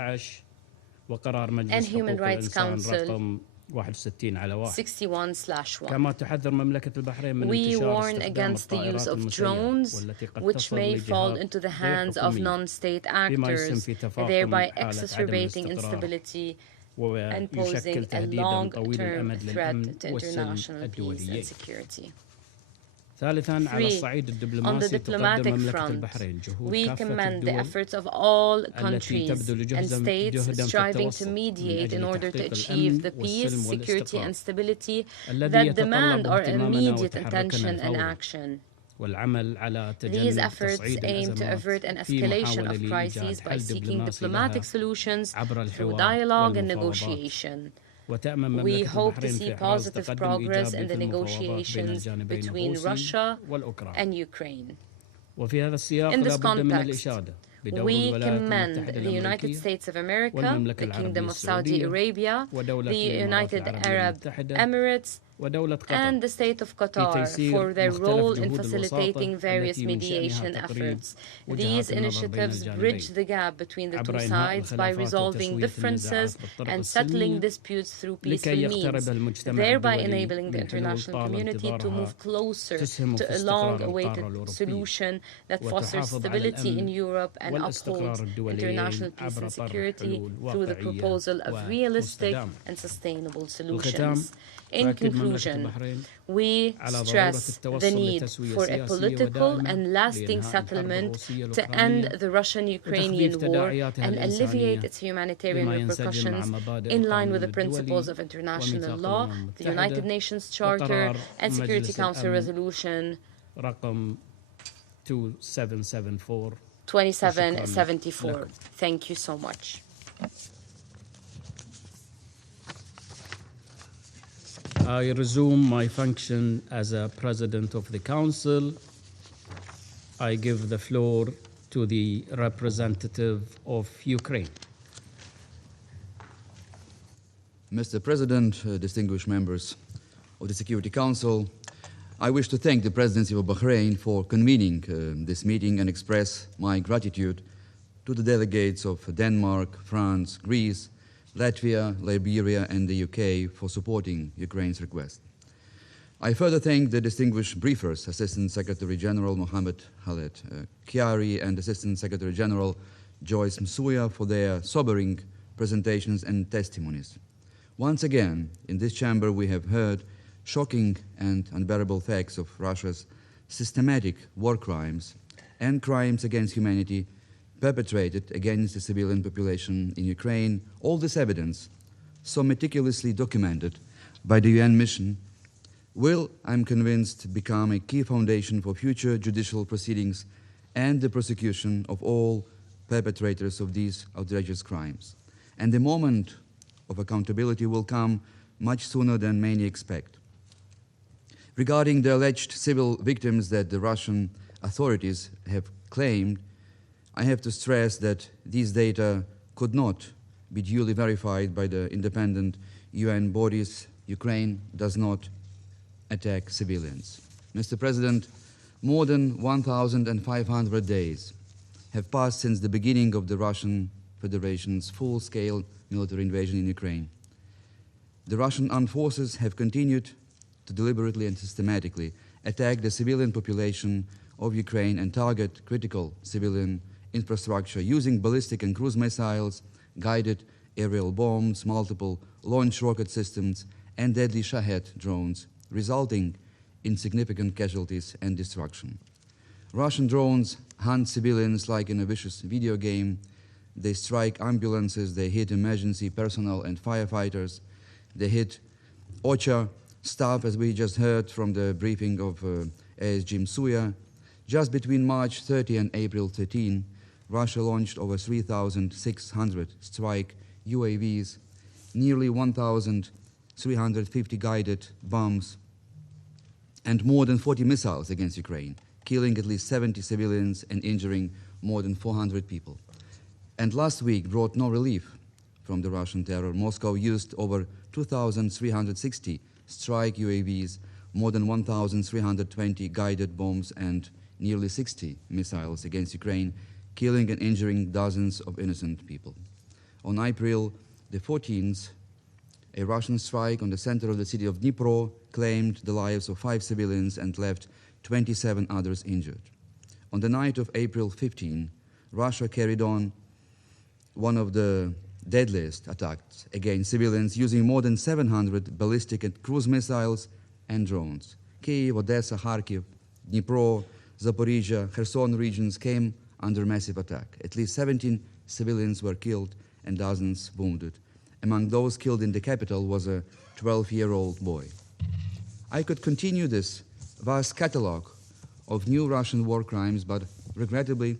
and Human Rights Council 61/1. We warn against the use of drones, which may fall into the hands of non-state actors, thereby exacerbating instability and posing a long-term threat to international peace and security. 3. On the diplomatic front, we commend the efforts of all countries and states striving to mediate in order to achieve the peace, security, and stability that demand our immediate attention and action. These efforts aim to avert an escalation of crises by seeking diplomatic solutions through dialogue and negotiation. We hope to see positive progress in the negotiations between Russia and Ukraine. In this context, we commend the United States of America, the Kingdom of Saudi Arabia, the United Arab Emirates, and the State of Qatar for their role in facilitating various mediation efforts. These initiatives bridge the gap between the two sides by resolving differences and settling disputes through peaceful means, thereby enabling the international community to move closer to a long-awaited solution that fosters stability in Europe and upholds international peace and security through the proposal of realistic and sustainable solutions. In conclusion, we stress the need for a political and lasting settlement to end the Russian-Ukrainian war and alleviate its humanitarian repercussions in line with the principles of international law, the United Nations Charter, and Security Council Resolution 2774. Thank you so much. I resume my function as a President of the Council. I give the floor to the representative of Ukraine. Mr. President, distinguished members of the Security Council, I wish to thank the Presidency of Bahrain for convening this meeting and express my gratitude to the delegates of Denmark, France, Greece, Latvia, Liberia, and the UK for supporting Ukraine's request. I further thank the distinguished briefers, Assistant Secretary General Mохамед Халед Хіарі and Assistant Secretary General Джойс Мсуя for their sobering presentations and testimonies. Once again, in this chamber we have heard shocking and unbearable facts of Russia's systematic war crimes and crimes against humanity perpetrated against the civilian population in Ukraine. All this evidence, so meticulously documented by the UN mission, will, I'm convinced, become a key foundation for future judicial proceedings and the prosecution of all perpetrators of these outrageous crimes. And the moment of accountability will come much sooner than many expect. Regarding the alleged civil victims that the Russian authorities have claimed, I have to stress that these data could not be duly verified by the independent UN bodies. Ukraine does not attack civilians. Mr. President, more than 1,500 days have passed since the beginning of the Russian Federation's full-scale military invasion in Ukraine. The Russian armed forces have continued to deliberately and systematically attack the civilian population of Ukraine and target critical civilian infrastructure using ballistic and cruise missiles, guided aerial bombs, multiple launch rocket systems, and deadly Shahed drones, resulting in significant casualties and destruction. Russian drones hunt civilians like in a vicious video game. They strike ambulances, they hit emergency personnel and firefighters, they hit OCHA staff, as we just heard from the briefing of ASG Msuya. Just between March 30 and April 13, Russia launched over 3,600 strike UAVs, nearly 1,350 guided bombs, and more than 40 missiles against Ukraine, killing at least 70 civilians and injuring more than 400 people. And last week brought no relief from the Russian terror, Moscow used over 2,360 strike UAVs, more than 1,320 guided bombs, and nearly 60 missiles against Ukraine, killing and injuring dozens of innocent people. On April the 14th, a Russian strike on the center of the city of Dnipro claimed the lives of 5 civilians and left 27 others injured. On the night of April 15, Russia carried on one of the deadliest attacks against civilians using more than 700 ballistic and cruise missiles and drones. Kyiv, Odessa, Kharkiv, Dnipro, Zaporizhia, Kherson regions came under massive attack. At least 17 civilians were killed and dozens wounded. Among those killed in the capital was a 12-year-old boy. I could continue this vast catalogue of new Russian war crimes, but regrettably,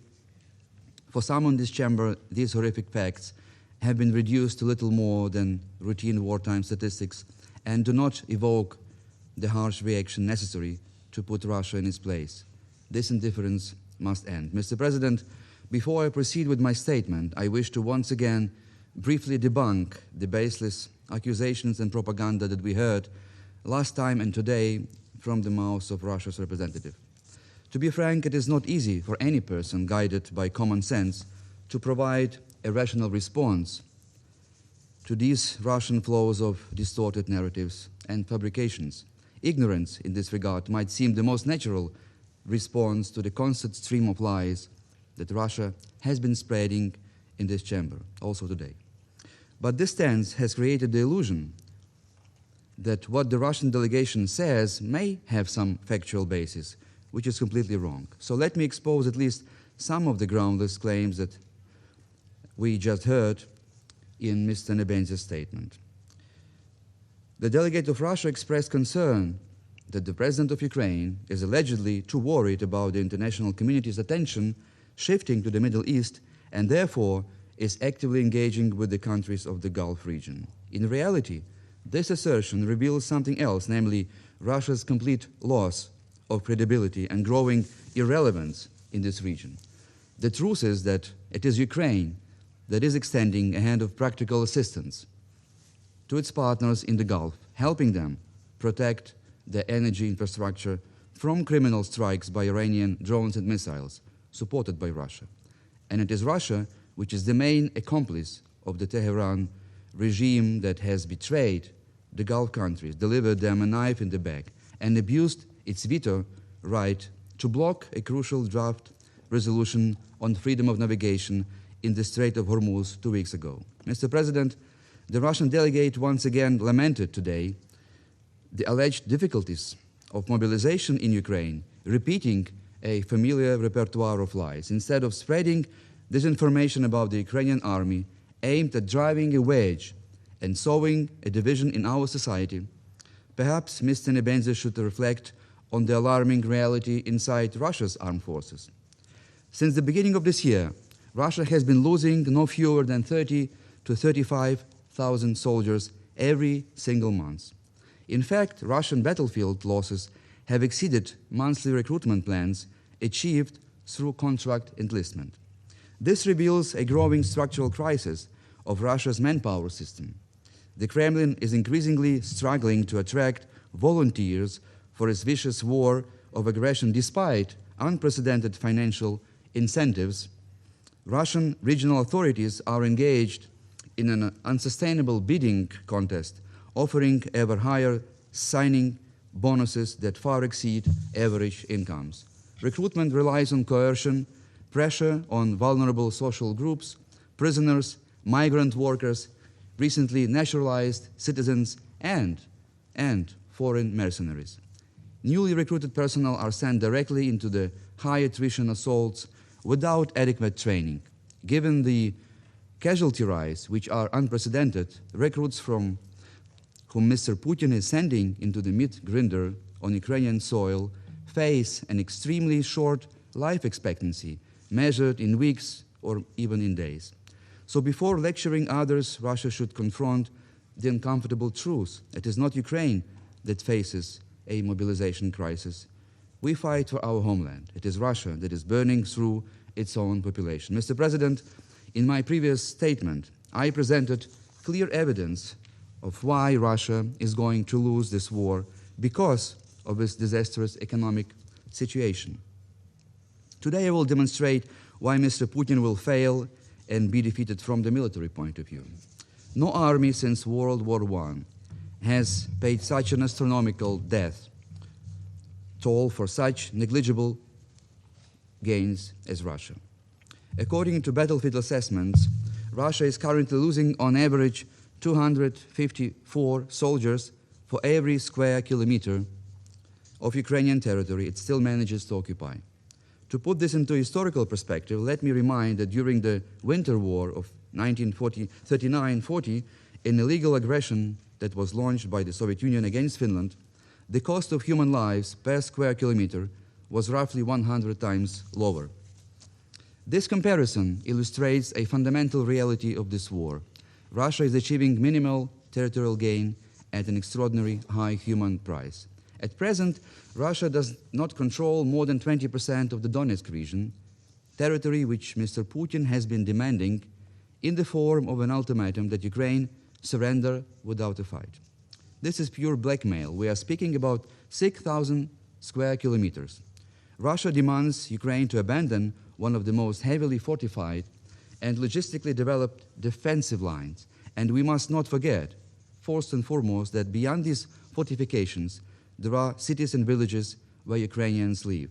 for some in this chamber, these horrific facts have been reduced to little more than routine wartime statistics and do not evoke the harsh reaction necessary to put Russia in its place. This indifference must end. Mr. President, before I proceed with my statement, I wish to once again briefly debunk the baseless accusations and propaganda that we heard last time and today from the mouths of Russia's representative. To be frank, it is not easy for any person guided by common sense to provide a rational response to these Russian flows of distorted narratives and fabrications. Ignorance in this regard might seem the most natural response to the constant stream of lies that Russia has been spreading in this chamber, also today. But this stance has created the illusion that what the Russian delegation says may have some factual basis, which is completely wrong. So let me expose at least some of the groundless claims that we just heard in Mr. Nebenzia's statement. The delegate of Russia expressed concern that the president of Ukraine is allegedly too worried about the international community's attention shifting to the Middle East and therefore is actively engaging with the countries of the Gulf region. In reality, this assertion reveals something else, namely Russia's complete loss of credibility and growing irrelevance in this region. The truth is that it is Ukraine that is extending a hand of practical assistance to its partners in the Gulf, helping them protect their energy infrastructure from criminal strikes by Iranian drones and missiles supported by Russia. And it is Russia which is the main accomplice of the Tehran regime that has betrayed the Gulf countries, delivered them a knife in the back, and abused its veto right to block a crucial draft resolution on freedom of navigation in the Strait of Hormuz 2 weeks ago. Mr. President, the Russian delegate once again lamented today the alleged difficulties of mobilization in Ukraine, repeating a familiar repertoire of lies, instead of spreading disinformation about the Ukrainian army aimed at driving a wedge and sowing a division in our society. Perhaps Mr. Nebenzia should reflect on the alarming reality inside Russia's armed forces. Since the beginning of this year, Russia has been losing no fewer than 30 to 35,000 soldiers every single month. In fact, Russian battlefield losses have exceeded monthly recruitment plans achieved through contract enlistment. This reveals a growing structural crisis of Russia's manpower system. The Kremlin is increasingly struggling to attract volunteers for its vicious war of aggression despite unprecedented financial incentives. Russian regional authorities are engaged in an unsustainable bidding contest, offering ever higher signing bonuses that far exceed average incomes. Recruitment relies on coercion, pressure on vulnerable social groups, prisoners, migrant workers, recently naturalized citizens, and foreign mercenaries. Newly recruited personnel are sent directly into the high attrition assaults without adequate training. Given the casualty rise, which are unprecedented, recruits from whom Mr. Putin is sending into the mid-grinder on Ukrainian soil face an extremely short life expectancy, measured in weeks or even in days. So before lecturing others, Russia should confront the uncomfortable truth. It is not Ukraine that faces a mobilization crisis. We fight for our homeland. It is Russia that is burning through its own population. Mr. President, in my previous statement, I presented clear evidence of why Russia is going to lose this war because of its disastrous economic situation. Today I will demonstrate why Mr. Putin will fail and be defeated from the military point of view. No army since World War I has paid such an astronomical death toll for such negligible gains as Russia. According to battlefield assessments, Russia is currently losing on average 254 soldiers for every square kilometer of Ukrainian territory it still manages to occupy. To put this into historical perspective, let me remind that during the Winter War of 1939-40, an illegal aggression that was launched by the Soviet Union against Finland, the cost of human lives per square kilometer was roughly 100 times lower. This comparison illustrates a fundamental reality of this war. Russia is achieving minimal territorial gain at an extraordinary high human price. At present, Russia does not control more than 20% of the Donetsk region, territory which Mr. Putin has been demanding in the form of an ultimatum that Ukraine surrender without a fight. This is pure blackmail. We are speaking about 6,000 square kilometers. Russia demands Ukraine to abandon one of the most heavily fortified and logistically developed defensive lines. And we must not forget, first and foremost, that beyond these fortifications, there are cities and villages where Ukrainians live.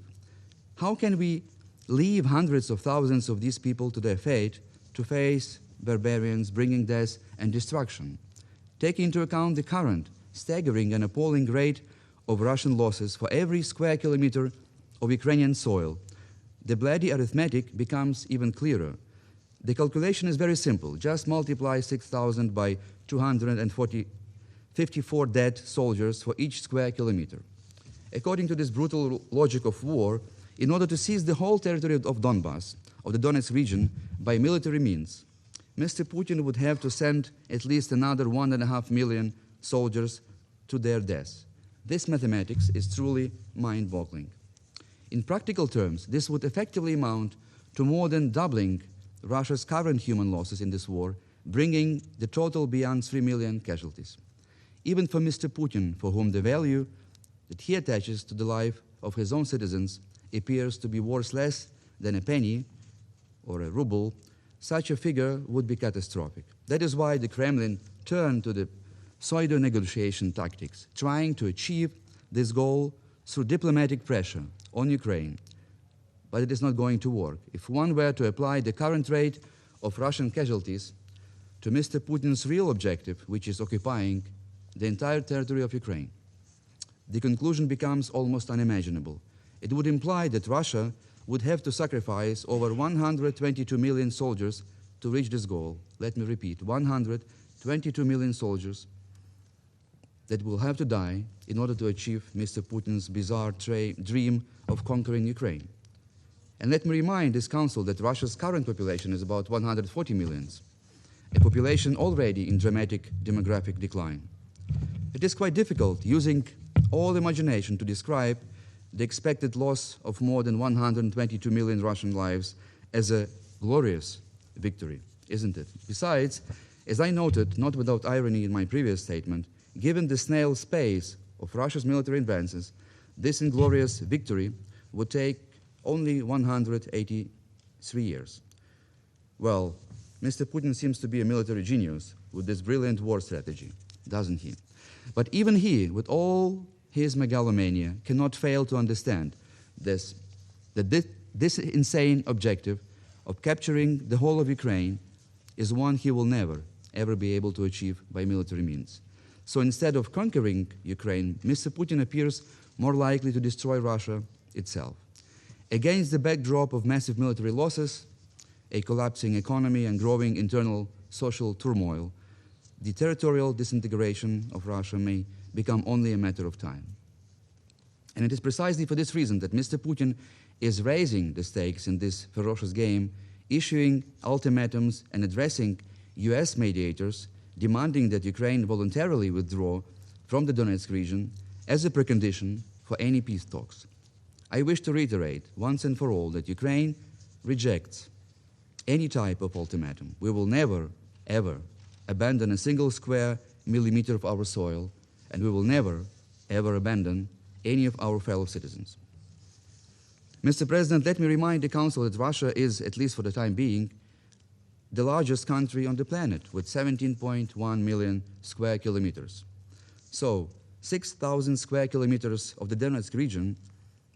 How can we leave hundreds of thousands of these people to their fate to face barbarians bringing death and destruction? Taking into account the current staggering and appalling rate of Russian losses for every square kilometer of Ukrainian soil, the bloody arithmetic becomes even clearer. The calculation is very simple. Just multiply 6,000 by 254 dead soldiers for each square kilometer. According to this brutal logic of war, in order to seize the whole territory of Donbass, of the Donetsk region, by military means, Mr. Putin would have to send at least another 1.5 million soldiers to their death. This mathematics is truly mind-boggling. In practical terms, this would effectively amount to more than doubling Russia's current human losses in this war, bringing the total beyond 3 million casualties. Even for Mr. Putin, for whom the value that he attaches to the life of his own citizens appears to be worth less than a penny or a ruble, such a figure would be catastrophic. That is why the Kremlin turned to the pseudo-negotiation tactics, trying to achieve this goal through diplomatic pressure on Ukraine. But it is not going to work. If one were to apply the current rate of Russian casualties to Mr. Putin's real objective, which is occupying the entire territory of Ukraine, the conclusion becomes almost unimaginable. It would imply that Russia would have to sacrifice over 122 million soldiers to reach this goal. Let me repeat, 122 million soldiers that will have to die in order to achieve Mr. Putin's bizarre dream of conquering Ukraine. And let me remind this Council that Russia's current population is about 140 million, a population already in dramatic demographic decline. It is quite difficult, using all imagination, to describe the expected loss of more than 122 million Russian lives as a glorious victory, isn't it? Besides, as I noted, not without irony in my previous statement, given the snail's pace of Russia's military advances, this inglorious victory would take only 183 years. Well, Mr. Putin seems to be a military genius with this brilliant war strategy, doesn't he? But even he, with all his megalomania, cannot fail to understand this insane objective of capturing the whole of Ukraine is one he will never, ever be able to achieve by military means. So instead of conquering Ukraine, Mr. Putin appears more likely to destroy Russia itself. Against the backdrop of massive military losses, a collapsing economy, and growing internal social turmoil, the territorial disintegration of Russia may become only a matter of time. And it is precisely for this reason that Mr. Putin is raising the stakes in this ferocious game, issuing ultimatums and addressing US mediators, demanding that Ukraine voluntarily withdraw from the Donetsk region as a precondition for any peace talks. I wish to reiterate once and for all that Ukraine rejects any type of ultimatum. We will never, ever abandon a single square millimeter of our soil, and we will never, ever abandon any of our fellow citizens. Mr. President, let me remind the Council that Russia is, at least for the time being, the largest country on the planet with 17.1 million square kilometers. So, 6,000 square kilometers of the Donetsk region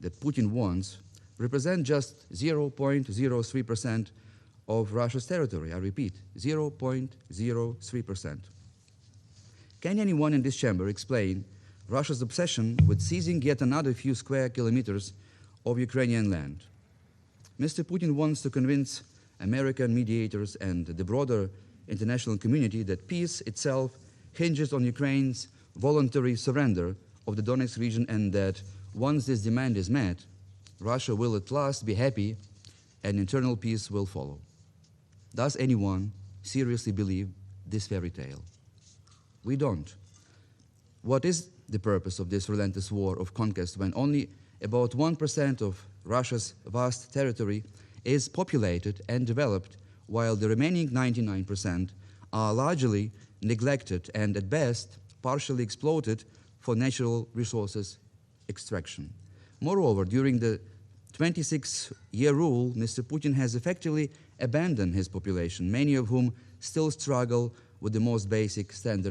that Putin wants represent just 0.03% of Russia's territory. I repeat, 0.03%. Can anyone in this chamber explain Russia's obsession with seizing yet another few square kilometers of Ukrainian land? Mr. Putin wants to convince American mediators and the broader international community that peace itself hinges on Ukraine's voluntary surrender of the Donetsk region, and that once this demand is met, Russia will at last be happy and internal peace will follow. Does anyone seriously believe this fairy tale? We don't. What is the purpose of this relentless war of conquest when only about 1% of Russia's vast territory is populated and developed, while the remaining 99% are largely neglected and at best partially exploited for natural resources extraction? Moreover, during the 26-year rule, Mr. Putin has effectively abandoned his population, many of whom still struggle with the most basic standards